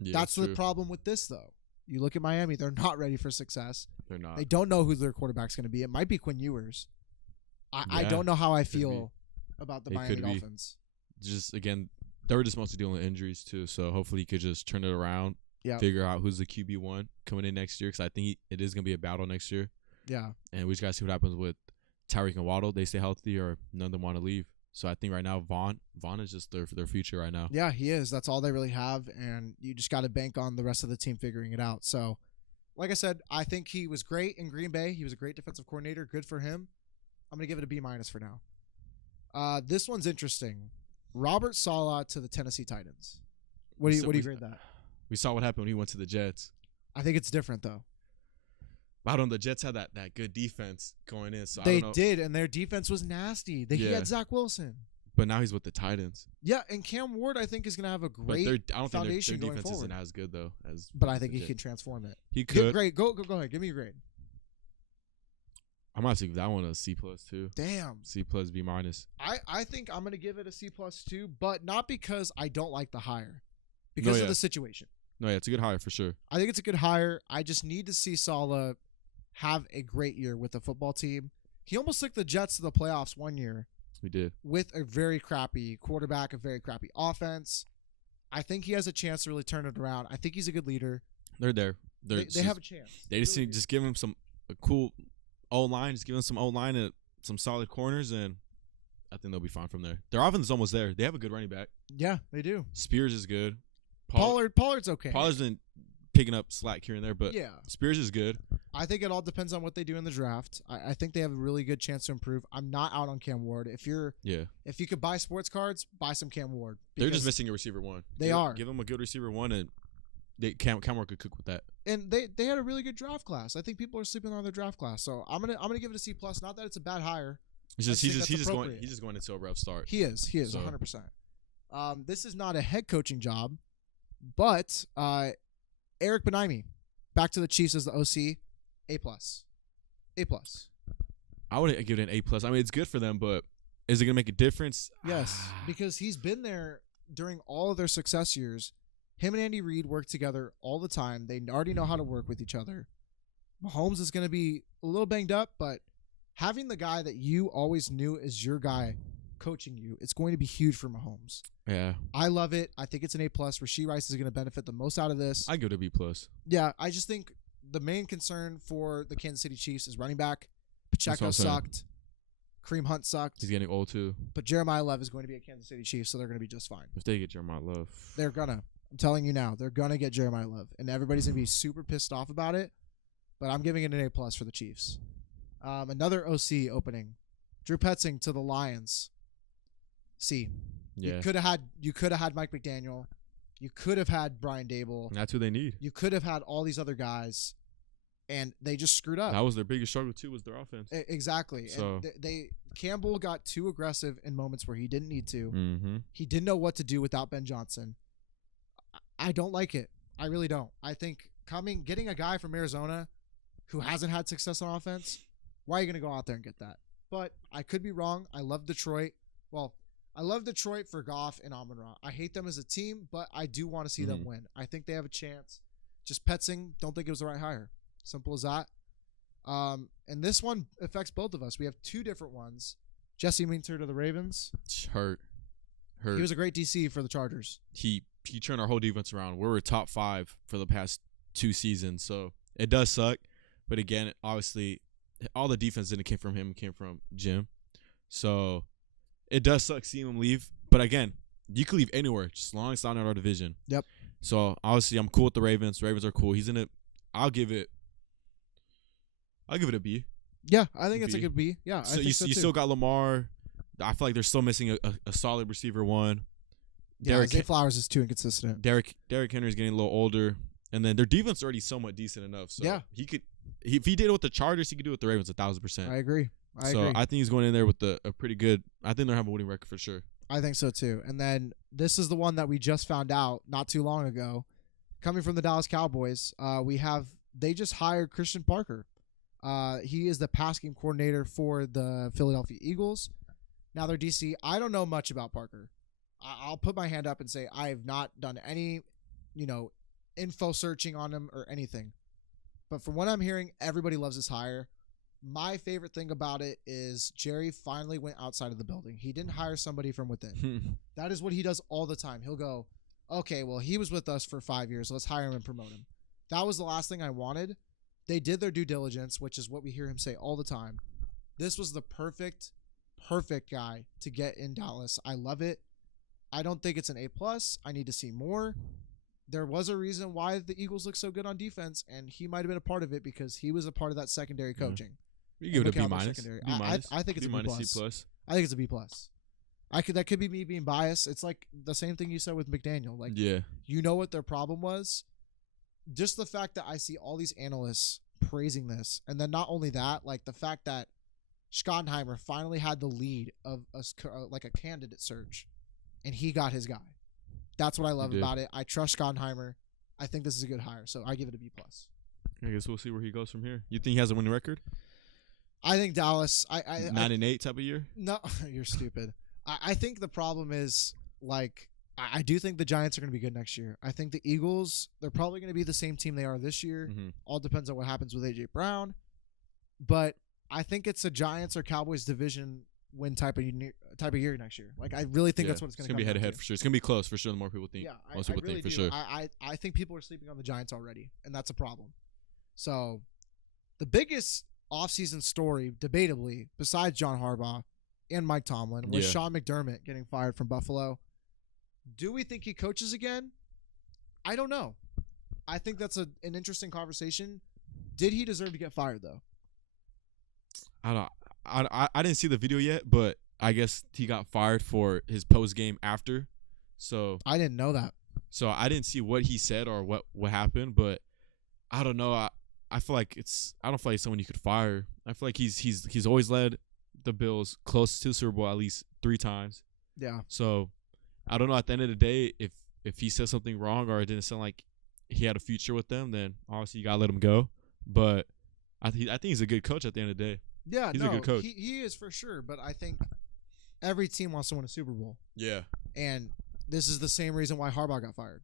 Yeah, that's the problem with this, though. You look at Miami; they're not ready for success. They're not. They don't know who their quarterback's going to be. It might be Quinn Ewers. I don't know how I feel about the Miami Dolphins. Just again, they were just mostly dealing with injuries too. So hopefully he could just turn it around. Yeah. Figure out who's the QB1 coming in next year, because I think it is going to be a battle next year. Yeah. And we just got to see what happens with Tyreek and Waddle. They stay healthy or none of them want to leave. So I think right now Vaughn is just their future right now. Yeah, he is. That's all they really have, and you just got to bank on the rest of the team figuring it out. So, like I said, I think he was great in Green Bay. He was a great defensive coordinator. Good for him. I'm going to give it a B- for now. This one's interesting. Robert Saleh to the Tennessee Titans. What do you grade that? We saw what happened when he went to the Jets. I think it's different, though. I don't know. The Jets had that good defense going in. So they I don't know. did, and their defense was nasty. He had Zach Wilson. But now he's with the Titans. Yeah, and Cam Ward, I think, is going to have a great foundation their going defense forward. isn't as good, though. But I think he can transform it. He could. Great. Go ahead. Give me a grade. I'm gonna have to give that one a C plus too. Damn. C plus B minus. I think I'm gonna give it a C plus too, but not because I don't like the hire, because of the situation. No, yeah, it's a good hire for sure. I think it's a good hire. I just need to see Saleh have a great year with the football team. He almost took the Jets to the playoffs one year. We did. With a very crappy quarterback, a very crappy offense. I think he has a chance to really turn it around. I think he's a good leader. They're there. They have a chance. They just need just give him a cool O-line. Just give him some O-line and some solid corners, and I think they'll be fine from there. Their offense is almost there. They have a good running back. Yeah, they do. Spears is good. Pollard's okay. Pollard's been picking up slack here and there, but yeah, Spears is good. I think it all depends on what they do in the draft. I think they have a really good chance to improve. I'm not out on Cam Ward. If you could buy sports cards, buy some Cam Ward. They're just missing a receiver one. They are. Give them a good receiver one, and Cam Ward could cook with that. And they had a really good draft class. I think people are sleeping on their draft class. So I'm gonna give it a C plus. Not that it's a bad hire. It's just he's just going into a rough start. He is 100%. This is not a head coaching job, but Eric Benaimi, back to the Chiefs as the OC, A plus. I would give it an A plus. I mean, it's good for them, but is it gonna make a difference? Yes, because he's been there during all of their success years. Him and Andy Reid work together all the time. They already know how to work with each other. Mahomes is going to be a little banged up, but having the guy that you always knew is your guy coaching you, it's going to be huge for Mahomes. Yeah. I love it. I think it's an A plus. Rashee Rice is going to benefit the most out of this. I give it a B plus. Yeah, I just think the main concern for the Kansas City Chiefs is running back. Pacheco sucked. Kareem Hunt sucked. He's getting old too. But Jeremiah Love is going to be a Kansas City Chiefs, so they're going to be just fine. If they get Jeremiah Love. They're going to. I'm telling you now, they're going to get Jeremiah Love, and everybody's going to be super pissed off about it, but I'm giving it an A plus for the Chiefs. Another OC opening. Drew Petzing to the Lions. C. Yeah. You could have had Mike McDaniel. You could have had Brian Dable. And that's who they need. You could have had all these other guys, and they just screwed up. That was their biggest struggle too, was their offense. Exactly. So and Campbell got too aggressive in moments where he didn't need to. Mm-hmm. He didn't know what to do without Ben Johnson. I don't like it. I really don't. I think getting a guy from Arizona who hasn't had success on offense, why are you going to go out there and get that? But I could be wrong. I love Detroit. Well, I love Detroit for Goff and Amon-Ra. I hate them as a team, but I do want to see them win. I think they have a chance. Just Petzing, don't think it was the right hire. Simple as that. And this one affects both of us. We have two different ones. Jesse Minter to the Ravens. Hurt. He was a great DC for the Chargers. He turned our whole defense around. We were top 5 for the past 2 seasons, so it does suck. But again, obviously, all the defense didn't come from him; it came from Jim. So it does suck seeing him leave. But again, you could leave anywhere, just as long as it's not in our division. Yep. So obviously, I'm cool with the Ravens. The Ravens are cool. He's in it. I'll give it a B. Yeah, I think it's a good B. Yeah, so you still got Lamar. I feel like they're still missing a solid receiver one. Yeah, Zay Flowers is too inconsistent. Derrick Henry's getting a little older, and then their defense is already somewhat decent enough. So yeah, if he did it with the Chargers, he could do it with the Ravens 1,000%. I agree. I think he's going in there with a pretty good. I think they'll have a winning record for sure. I think so too. And then this is the one that we just found out not too long ago, coming from the Dallas Cowboys. They just hired Christian Parker. He is the pass game coordinator for the Philadelphia Eagles. Now they're DC. I don't know much about Parker. I'll put my hand up and say I have not done any, info searching on him or anything. But from what I'm hearing, everybody loves this hire. My favorite thing about it is Jerry finally went outside of the building. He didn't hire somebody from within. That is what he does all the time. He'll go, okay, well, he was with us for 5 years. Let's hire him and promote him. That was the last thing I wanted. They did their due diligence, which is what we hear him say all the time. This was the perfect guy to get in Dallas. I love it. I don't think it's an A+. I need to see more. There was a reason why the Eagles look so good on defense, and he might have been a part of it because he was a part of that secondary coaching. You give it a B minus. I think it's a B plus. C plus. I think it's a B plus. That could be me being biased. It's like the same thing you said with McDaniel. Like, you know what their problem was? Just the fact that I see all these analysts praising this, and then not only that, like the fact that Schottenheimer finally had the lead of a candidate search, and he got his guy. That's what I love about it. I trust Schottenheimer. I think this is a good hire, so I give it a B plus. I guess we'll see where he goes from here. You think he has a winning record? I think Dallas. 9-8 type of year. No, you're stupid. I think the problem is like I do think the Giants are going to be good next year. I think the Eagles, they're probably going to be the same team they are this year. Mm-hmm. All depends on what happens with A.J. Brown. But I think it's a Giants or Cowboys division win type of year next year. Like I really think that's what it's going to be. It's going to be head-to-head for sure. It's going to be close for sure. The more people think. Yeah, most people really think for do. sure. I think people are sleeping on the Giants already, and that's a problem. So the biggest offseason story, debatably, besides John Harbaugh and Mike Tomlin, was Sean McDermott getting fired from Buffalo. Do we think he coaches again? I don't know. I think that's an interesting conversation. Did he deserve to get fired, though? I didn't see the video yet, but I guess he got fired for his post game after. So I didn't know that. So I didn't see what he said or what happened, but I don't know. I feel like I don't feel like someone you could fire. I feel like he's always led the Bills close to the Super Bowl at least 3 times. Yeah. So I don't know. At the end of the day, if he said something wrong or it didn't sound like he had a future with them, then obviously you gotta let him go. But I think he's a good coach at the end of the day. Yeah, he's a good coach. He is for sure. But I think every team wants to win a Super Bowl. Yeah. And this is the same reason why Harbaugh got fired.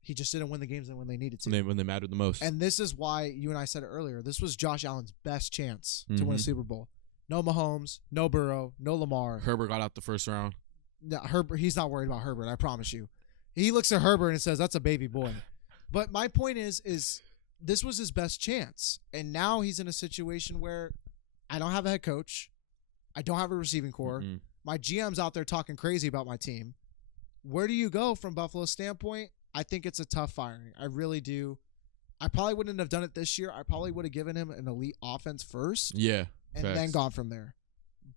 He just didn't win the games when they needed to. When they mattered the most. And this is why you and I said it earlier. This was Josh Allen's best chance to win a Super Bowl. No Mahomes, no Burrow, no Lamar. Herbert got out the first round. No, Herbert. He's not worried about Herbert. I promise you. He looks at Herbert and says, "That's a baby boy." But my point is this was his best chance, and now he's in a situation where I don't have a head coach, I don't have a receiving core. Mm-hmm. My GM's out there talking crazy about my team. Where do you go from Buffalo's standpoint? I think it's a tough firing. I really do. I probably wouldn't have done it this year. I probably would have given him an elite offense first. Yeah. And then gone from there.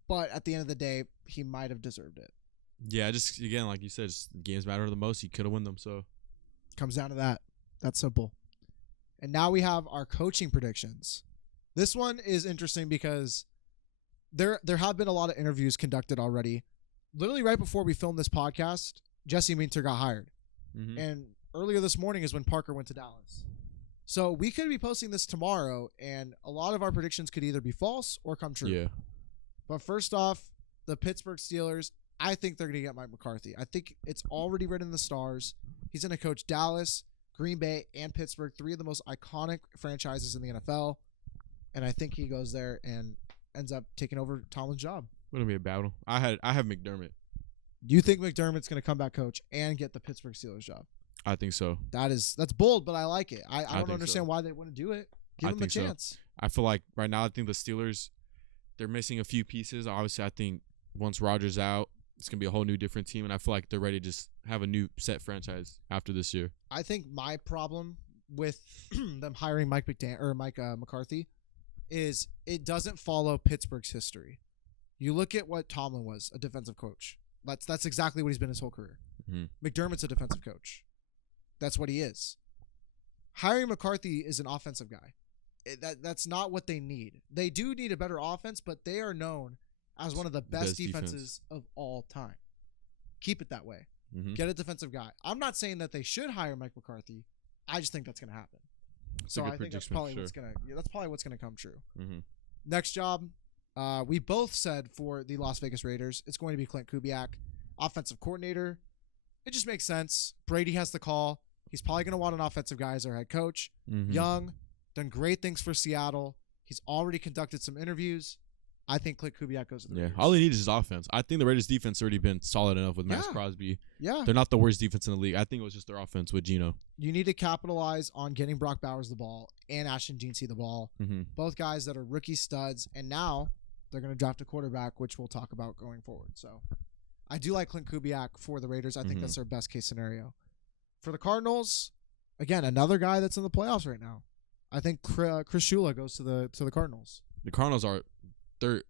But at the end of the day, he might have deserved it. Yeah, just again, like you said, just games matter the most. He could have won them, so comes down to that. That's simple. And now we have our coaching predictions. This one is interesting because there have been a lot of interviews conducted already. Literally right before we filmed this podcast, Jesse Minter got hired. Mm-hmm. And earlier this morning is when Parker went to Dallas. So we could be posting this tomorrow, and a lot of our predictions could either be false or come true. Yeah. But first off, the Pittsburgh Steelers, I think they're going to get Mike McCarthy. I think it's already written in the stars. He's going to coach Dallas, Green Bay, and Pittsburgh, 3 of the most iconic franchises in the NFL. And I think he goes there and ends up taking over Tomlin's job. It's going to be a battle. I have McDermott. You think McDermott's going to come back coach and get the Pittsburgh Steelers job? I think so. That's bold, but I like it. I don't understand why they wouldn't do it. Give them a chance. So. I feel like right now, I think the Steelers, they're missing a few pieces. Obviously, I think once Rodgers out, it's going to be a whole new different team, and I feel like they're ready to just have a new set franchise after this year. I think my problem with them hiring Mike McCarthy is it doesn't follow Pittsburgh's history. You look at what Tomlin was, a defensive coach. That's exactly what he's been his whole career. Mm-hmm. McDermott's a defensive coach. That's what he is. Hiring McCarthy is an offensive guy. That's not what they need. They do need a better offense, but they are known as one of the best defenses of all time. Keep it that way. Mm-hmm. Get a defensive guy. I'm not saying that they should hire Mike McCarthy. I just think that's going to happen. So I think that's probably what's going to come true. Mm-hmm. Next job, we both said for the Las Vegas Raiders, it's going to be Clint Kubiak, offensive coordinator. It just makes sense. Brady has the call. He's probably going to want an offensive guy as our head coach. Mm-hmm. Young, done great things for Seattle. He's already conducted some interviews. I think Clint Kubiak goes to the Raiders. All he needs is offense. I think the Raiders' defense already been solid enough with Max Crosby. Yeah. They're not the worst defense in the league. I think it was just their offense with Geno. You need to capitalize on getting Brock Bowers the ball and Ashton Jeanty the ball. Mm-hmm. Both guys that are rookie studs. And now they're going to draft a quarterback, which we'll talk about going forward. So I do like Clint Kubiak for the Raiders. I think that's their best case scenario. For the Cardinals, again, another guy that's in the playoffs right now. I think Chris Shula goes to the Cardinals. The Cardinals I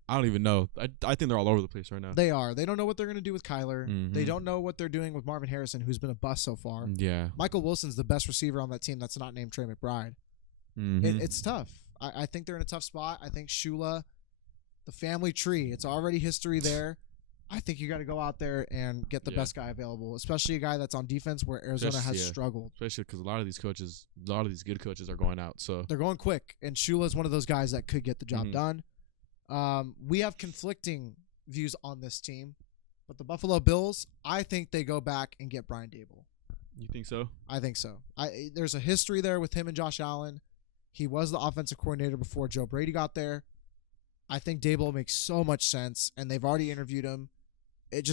don't even know. I think they're all over the place right now. They are. They don't know what they're going to do with Kyler. Mm-hmm. They don't know what they're doing with Marvin Harrison, who's been a bust so far. Yeah. Michael Wilson's the best receiver on that team that's not named Trey McBride. Mm-hmm. It's tough. I think they're in a tough spot. I think Shula, the family tree, it's already history there. I think you got to go out there and get the best guy available, especially a guy that's on defense where Arizona has struggled. Especially because a lot of these good coaches are going out. So they're going quick, and Shula's one of those guys that could get the job done. We have conflicting views on this team, but the Buffalo Bills, I think they go back and get Brian Daboll. You think so? I think so. There's a history there with him and Josh Allen. He was the offensive coordinator before Joe Brady got there. I think Daboll makes so much sense, and they've already interviewed him. It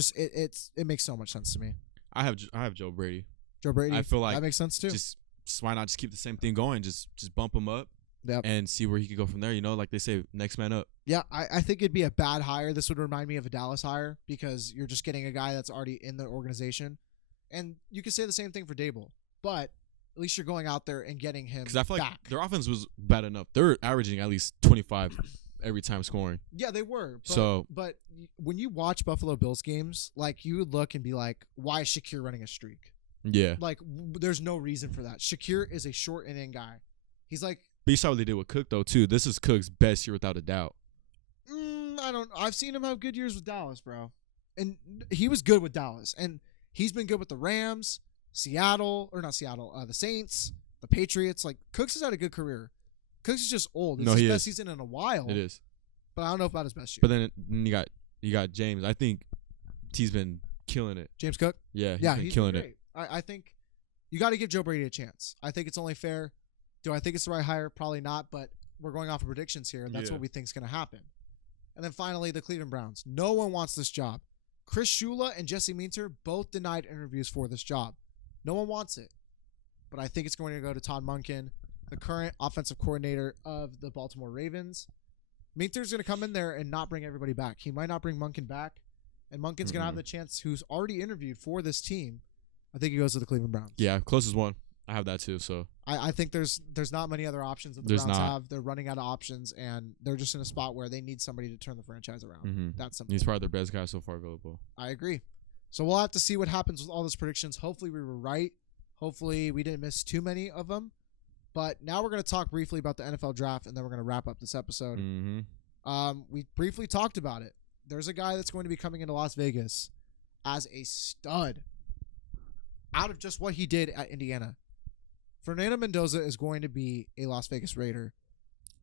makes so much sense to me. I have Joe Brady. Joe Brady. I feel like that makes sense too. Just why not just keep the same thing going? Just bump him up. Yep. And see where he could go from there. You know, like they say, next man up. Yeah, I think it'd be a bad hire. This would remind me of a Dallas hire because you're just getting a guy that's already in the organization. And you could say the same thing for Daboll, but at least you're going out there and getting him Because I feel back. like their offense was bad enough. They were averaging at least 25 every time scoring. Yeah, they were. But when you watch Buffalo Bills games, like you would look and be like, why is Shakir running a streak? Yeah. Like there's no reason for that. Shakir is a short inning guy. He's like. But you saw what they did with Cook, though, too. This is Cook's best year without a doubt. I've seen him have good years with Dallas, bro. And he was good with Dallas. And he's been good with the Rams, the Saints, the Patriots. Like, Cooks has had a good career. Cooks is just old. It's his best season in a while. It is. But I don't know about his best year. But then you got James. I think he's been killing it. James Cook? Yeah, he's been killing it. I think you got to give Joe Brady a chance. I think it's only fair. Do I think it's the right hire? Probably not, but we're going off of predictions here. That's what we think is going to happen. And then finally, the Cleveland Browns. No one wants this job. Chris Shula and Jesse Minter both denied interviews for this job. No one wants it. But I think it's going to go to Todd Monken, the current offensive coordinator of the Baltimore Ravens. Minter's going to come in there and not bring everybody back. He might not bring Monken back, and Monken's going to have the chance, who's already interviewed for this team. I think he goes to the Cleveland Browns. Yeah, closest one. I have that too. So I think there's not many other options that the Browns have. They're running out of options, and they're just in a spot where they need somebody to turn the franchise around. Mm-hmm. That's simple. He's probably their best guy so far available. I agree. So we'll have to see what happens with all those predictions. Hopefully we were right. Hopefully we didn't miss too many of them. But now we're going to talk briefly about the NFL draft, and then we're going to wrap up this episode. Mm-hmm. We briefly talked about it. There's a guy that's going to be coming into Las Vegas as a stud out of just what he did at Indiana. Fernando Mendoza is going to be a Las Vegas Raider.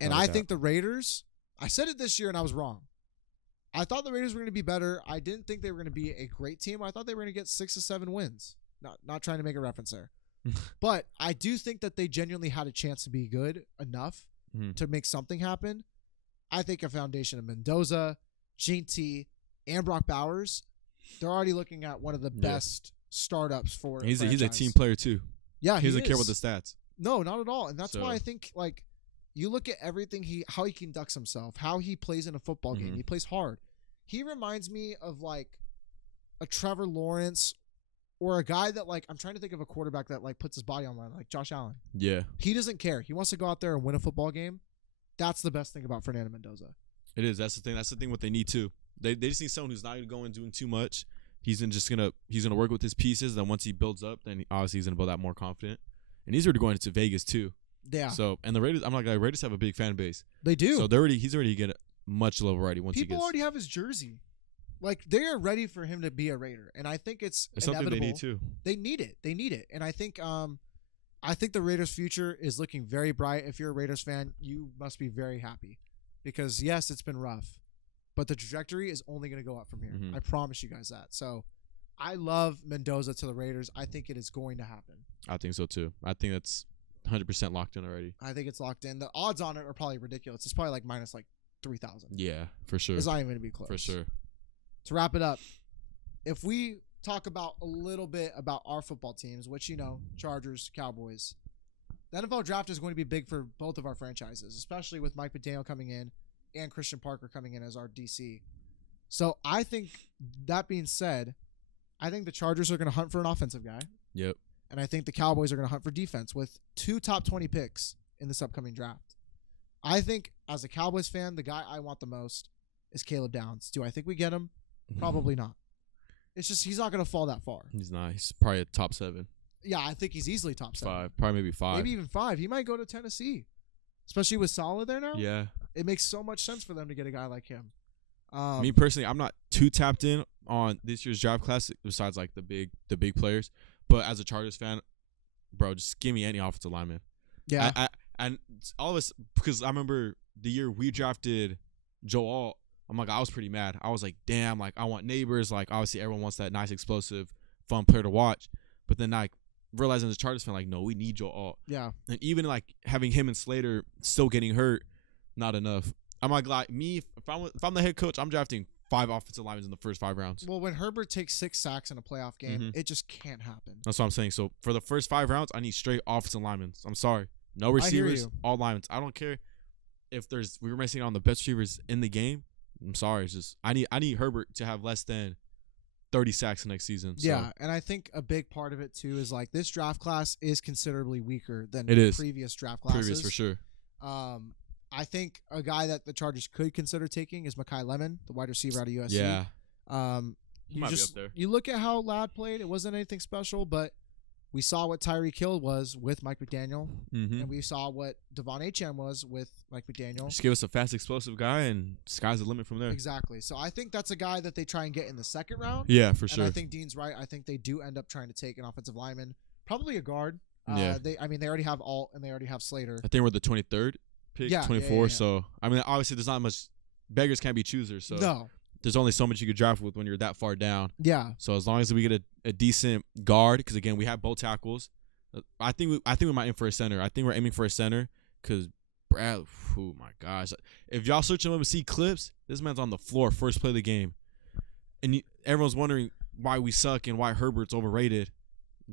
And I think the Raiders, I said it this year and I was wrong. I thought the Raiders were going to be better. I didn't think they were going to be a great team. I thought they were going to get 6 to 7 wins. Not trying to make a reference there. But I do think that they genuinely had a chance to be good enough to make something happen. I think a foundation of Mendoza, Gene T, and Brock Bowers, they're already looking at one of the best startups for he's a team player too. Yeah, he doesn't care about the stats. No, not at all. And that's why I think, like, you look at everything how he conducts himself, how he plays in a football game. He plays hard. He reminds me of like a Trevor Lawrence or a guy that, like, I'm trying to think of a quarterback that like puts his body on line, like Josh Allen. Yeah. He doesn't care. He wants to go out there and win a football game. That's the best thing about Fernando Mendoza. It is. That's the thing. That's the thing what they need too. They just need someone who's not going to go and doing too much. He's gonna work with his pieces. Then once he builds up, then obviously he's gonna build that more confident. And he's already going to Vegas too. Yeah. So and the Raiders, I'm not gonna lie, Raiders have a big fan base. They do. So he's already getting much love already. People already have his jersey. Like, they are ready for him to be a Raider, and I think it's inevitable. Something they need too. They need it, and I think the Raiders' future is looking very bright. If you're a Raiders fan, you must be very happy, because yes, it's been rough, but the trajectory is only going to go up from here. I promise you guys that. So, I love Mendoza to the Raiders. I think it is going to happen. I think so too. I think that's 100% locked in already. I think it's locked in. The odds on it are probably ridiculous. It's probably like minus like 3,000. Yeah, for sure. It's not even going to be close. For sure. To wrap it up, if we talk about a little bit about our football teams, which, you know, Chargers, Cowboys, the NFL draft is going to be big for both of our franchises, especially with Mike McDaniel coming in and Christian Parker coming in as our DC. So I think, that being said, I think the Chargers are going to hunt for an offensive guy. Yep. And I think the Cowboys are going to hunt for defense with 2 top 20 picks in this upcoming draft. I think, as a Cowboys fan, the guy I want the most is Caleb Downs. Do I think we get him? Probably not. It's just, he's not going to fall that far. He's not. He's probably a top 7. Yeah, I think he's easily top 7. 5. Probably maybe 5. Maybe even 5. He might go to Tennessee. Especially with Saleh there now. Yeah. It makes so much sense for them to get a guy like him. Me personally, I'm not too tapped in on this year's draft class besides like the big players. But as a Chargers fan, bro, just give me any offensive lineman. Yeah. And all of us, because I remember the year we drafted Joe Alt, I'm like, I was pretty mad. I was like, damn, like I want Neighbors. Like obviously everyone wants that nice, explosive, fun player to watch. But then like realizing as a Chargers fan, like, no, we need Joe Alt. Yeah. And even like having him and Slater still getting hurt, not enough. I'm like me, if I'm the head coach, I'm drafting 5 offensive linemen in the first 5 rounds. Well, when Herbert takes 6 sacks in a playoff game, it just can't happen. That's what I'm saying. So for the first 5 rounds, I need straight offensive linemen. I'm sorry. No receivers, all linemen. I don't care if we're missing on the best receivers in the game. I'm sorry. It's just I need Herbert to have less than 30 sacks next season. So. Yeah, and I think a big part of it too is like this draft class is considerably weaker than previous draft classes. Previous for sure. I think a guy that the Chargers could consider taking is Makai Lemon, the wide receiver out of USC. Yeah. He might be up there. You look at how Ladd played; it wasn't anything special, but we saw what Tyreek Hill was with Mike McDaniel, and we saw what Devon Achane was with Mike McDaniel. Just give us a fast, explosive guy, and sky's the limit from there. Exactly. So I think that's a guy that they try and get in the second round. Yeah, for sure. And I think Dean's right. I think they do end up trying to take an offensive lineman, probably a guard. They already have Alt and they already have Slater. I think we're the 23rd pick, 24. Yeah. So I mean, obviously, there's not much. Beggars can't be choosers. So no. There's only so much you could draft with when you're that far down. Yeah. So as long as we get a decent guard, because again we have both tackles, I think we might aim for a center. I think we're aiming for a center because Brad. Oh my gosh! If y'all search him up and see clips, this man's on the floor first play of the game, and everyone's wondering why we suck and why Herbert's overrated.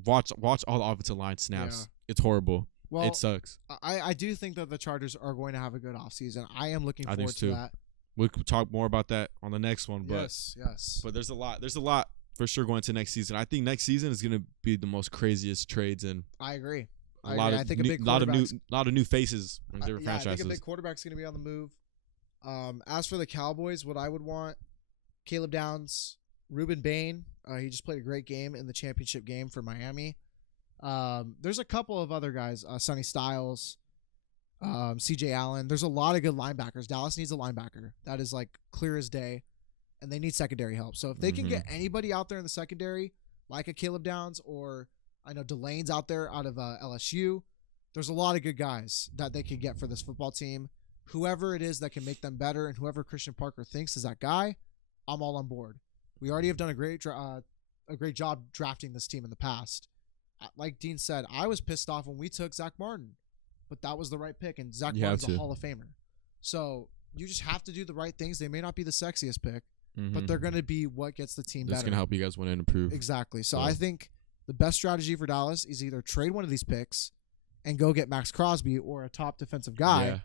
Watch all the offensive line snaps. Yeah. It's horrible. Well, it sucks. I do think that the Chargers are going to have a good offseason. I am looking forward to that. We'll talk more about that on the next one. But, yes. But there's a lot for sure going to next season. I think next season is going to be the most craziest trades. And I agree. I think a lot of new faces in different franchises. I think a big quarterback's going to be on the move. As for the Cowboys, what I would want, Caleb Downs, Ruben Bain. He just played a great game in the championship game for Miami. There's a couple of other guys, Sonny Styles, CJ Allen. There's a lot of good linebackers. Dallas needs a linebacker. That is like clear as day, and they need secondary help. So if they can get anybody out there in the secondary, like a Caleb Downs, or I know Delane's out there out of LSU, there's a lot of good guys that they could get for this football team. Whoever it is that can make them better, and whoever Christian Parker thinks is that guy, I'm all on board. We already have done a great job drafting this team in the past. Like Dean said, I was pissed off when we took Zach Martin, but that was the right pick, and Zach Martin's a Hall of Famer. So you just have to do the right things. They may not be the sexiest pick, but they're going to be what gets the team better. That's going to help you guys win and improve. Exactly. So I think the best strategy for Dallas is either trade one of these picks and go get Max Crosby or a top defensive guy,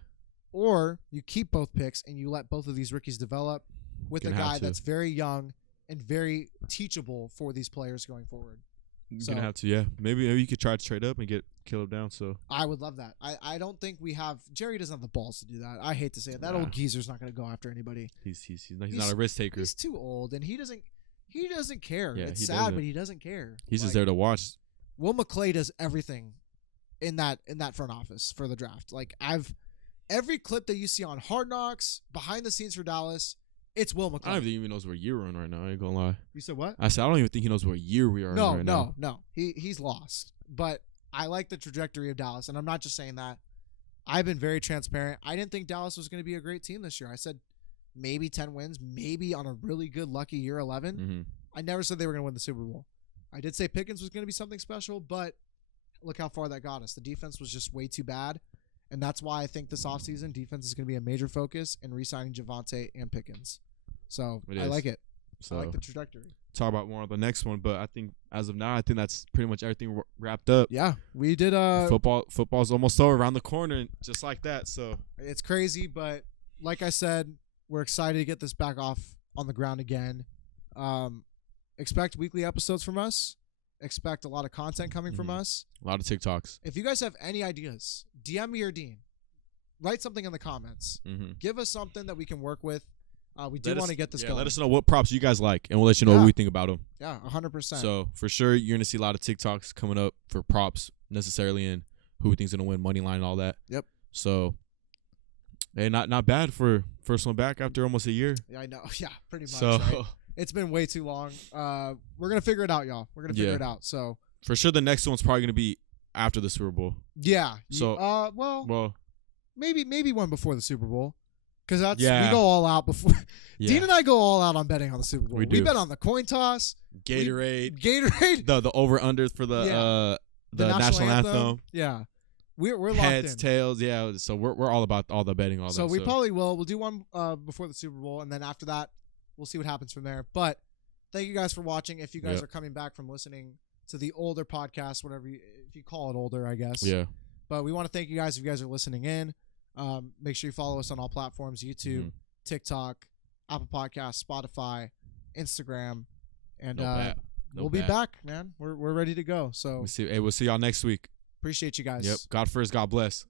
or you keep both picks and you let both of these rookies develop with a guy that's very young and very teachable for these players going forward. You're going to have to, yeah. Maybe you could try to trade up and get Caleb down. So I would love that. I don't think we have – Jerry doesn't have the balls to do that. I hate to say it. That old geezer's not going to go after anybody. He's not a risk taker. He's too old, and he doesn't care. Yeah, it's sad, but he doesn't care. He's just there to watch. Will McClay does everything in that front office for the draft. Like every clip that you see on Hard Knocks, behind the scenes for Dallas – it's Will McClay. I don't even knows what year we're in right now. I ain't gonna lie. You said what? I said I don't even think he knows what year we are in right now. No. He's lost. But I like the trajectory of Dallas, and I'm not just saying that. I've been very transparent. I didn't think Dallas was going to be a great team this year. I said maybe 10 wins, maybe on a really good, lucky year 11. I never said they were going to win the Super Bowl. I did say Pickens was going to be something special, but look how far that got us. The defense was just way too bad, and that's why I think this offseason defense is going to be a major focus in re-signing Javonte and Pickens. So I like it. So I like the trajectory. Talk about more on the next one, but I think as of now, I think that's pretty much everything wrapped up. Yeah, we did. Football's almost over, around the corner, just like that. So it's crazy, but like I said, we're excited to get this back off on the ground again. Expect weekly episodes from us. Expect a lot of content coming from us. A lot of TikToks. If you guys have any ideas, DM me or Dean. Write something in the comments. Give us something that we can work with. We do want to get this going. Let us know what props you guys like, and we'll let you know what we think about them. Yeah, 100%. So, for sure, you're going to see a lot of TikToks coming up for props necessarily, and who we think's going to win, money line, and all that. Yep. So, hey, not bad for first one back after almost a year. Yeah, I know. Yeah, pretty much. So, right? It's been way too long. We're going to figure it out, y'all. We're going to figure it out. So, for sure, the next one's probably going to be after the Super Bowl. Yeah. So, well, maybe one before the Super Bowl. Because we go all out before. Yeah. Dean and I go all out on betting on the Super Bowl. We do. bet on the coin toss. Gatorade. The over-unders for the national anthem. Yeah. We're locked Heads, in. tails, yeah. So we're all about all the betting, all that. So we probably will. We'll do one before the Super Bowl, and then after that, we'll see what happens from there. But thank you guys for watching. If you guys are coming back from listening to the older podcast, whatever if you call it older, I guess. Yeah. But we want to thank you guys if you guys are listening in. Make sure you follow us on all platforms: YouTube, TikTok, Apple Podcasts, Spotify, Instagram, and we'll be back, man. We're ready to go. So we'll see y'all next week. Appreciate you guys. Yep. God first, God bless.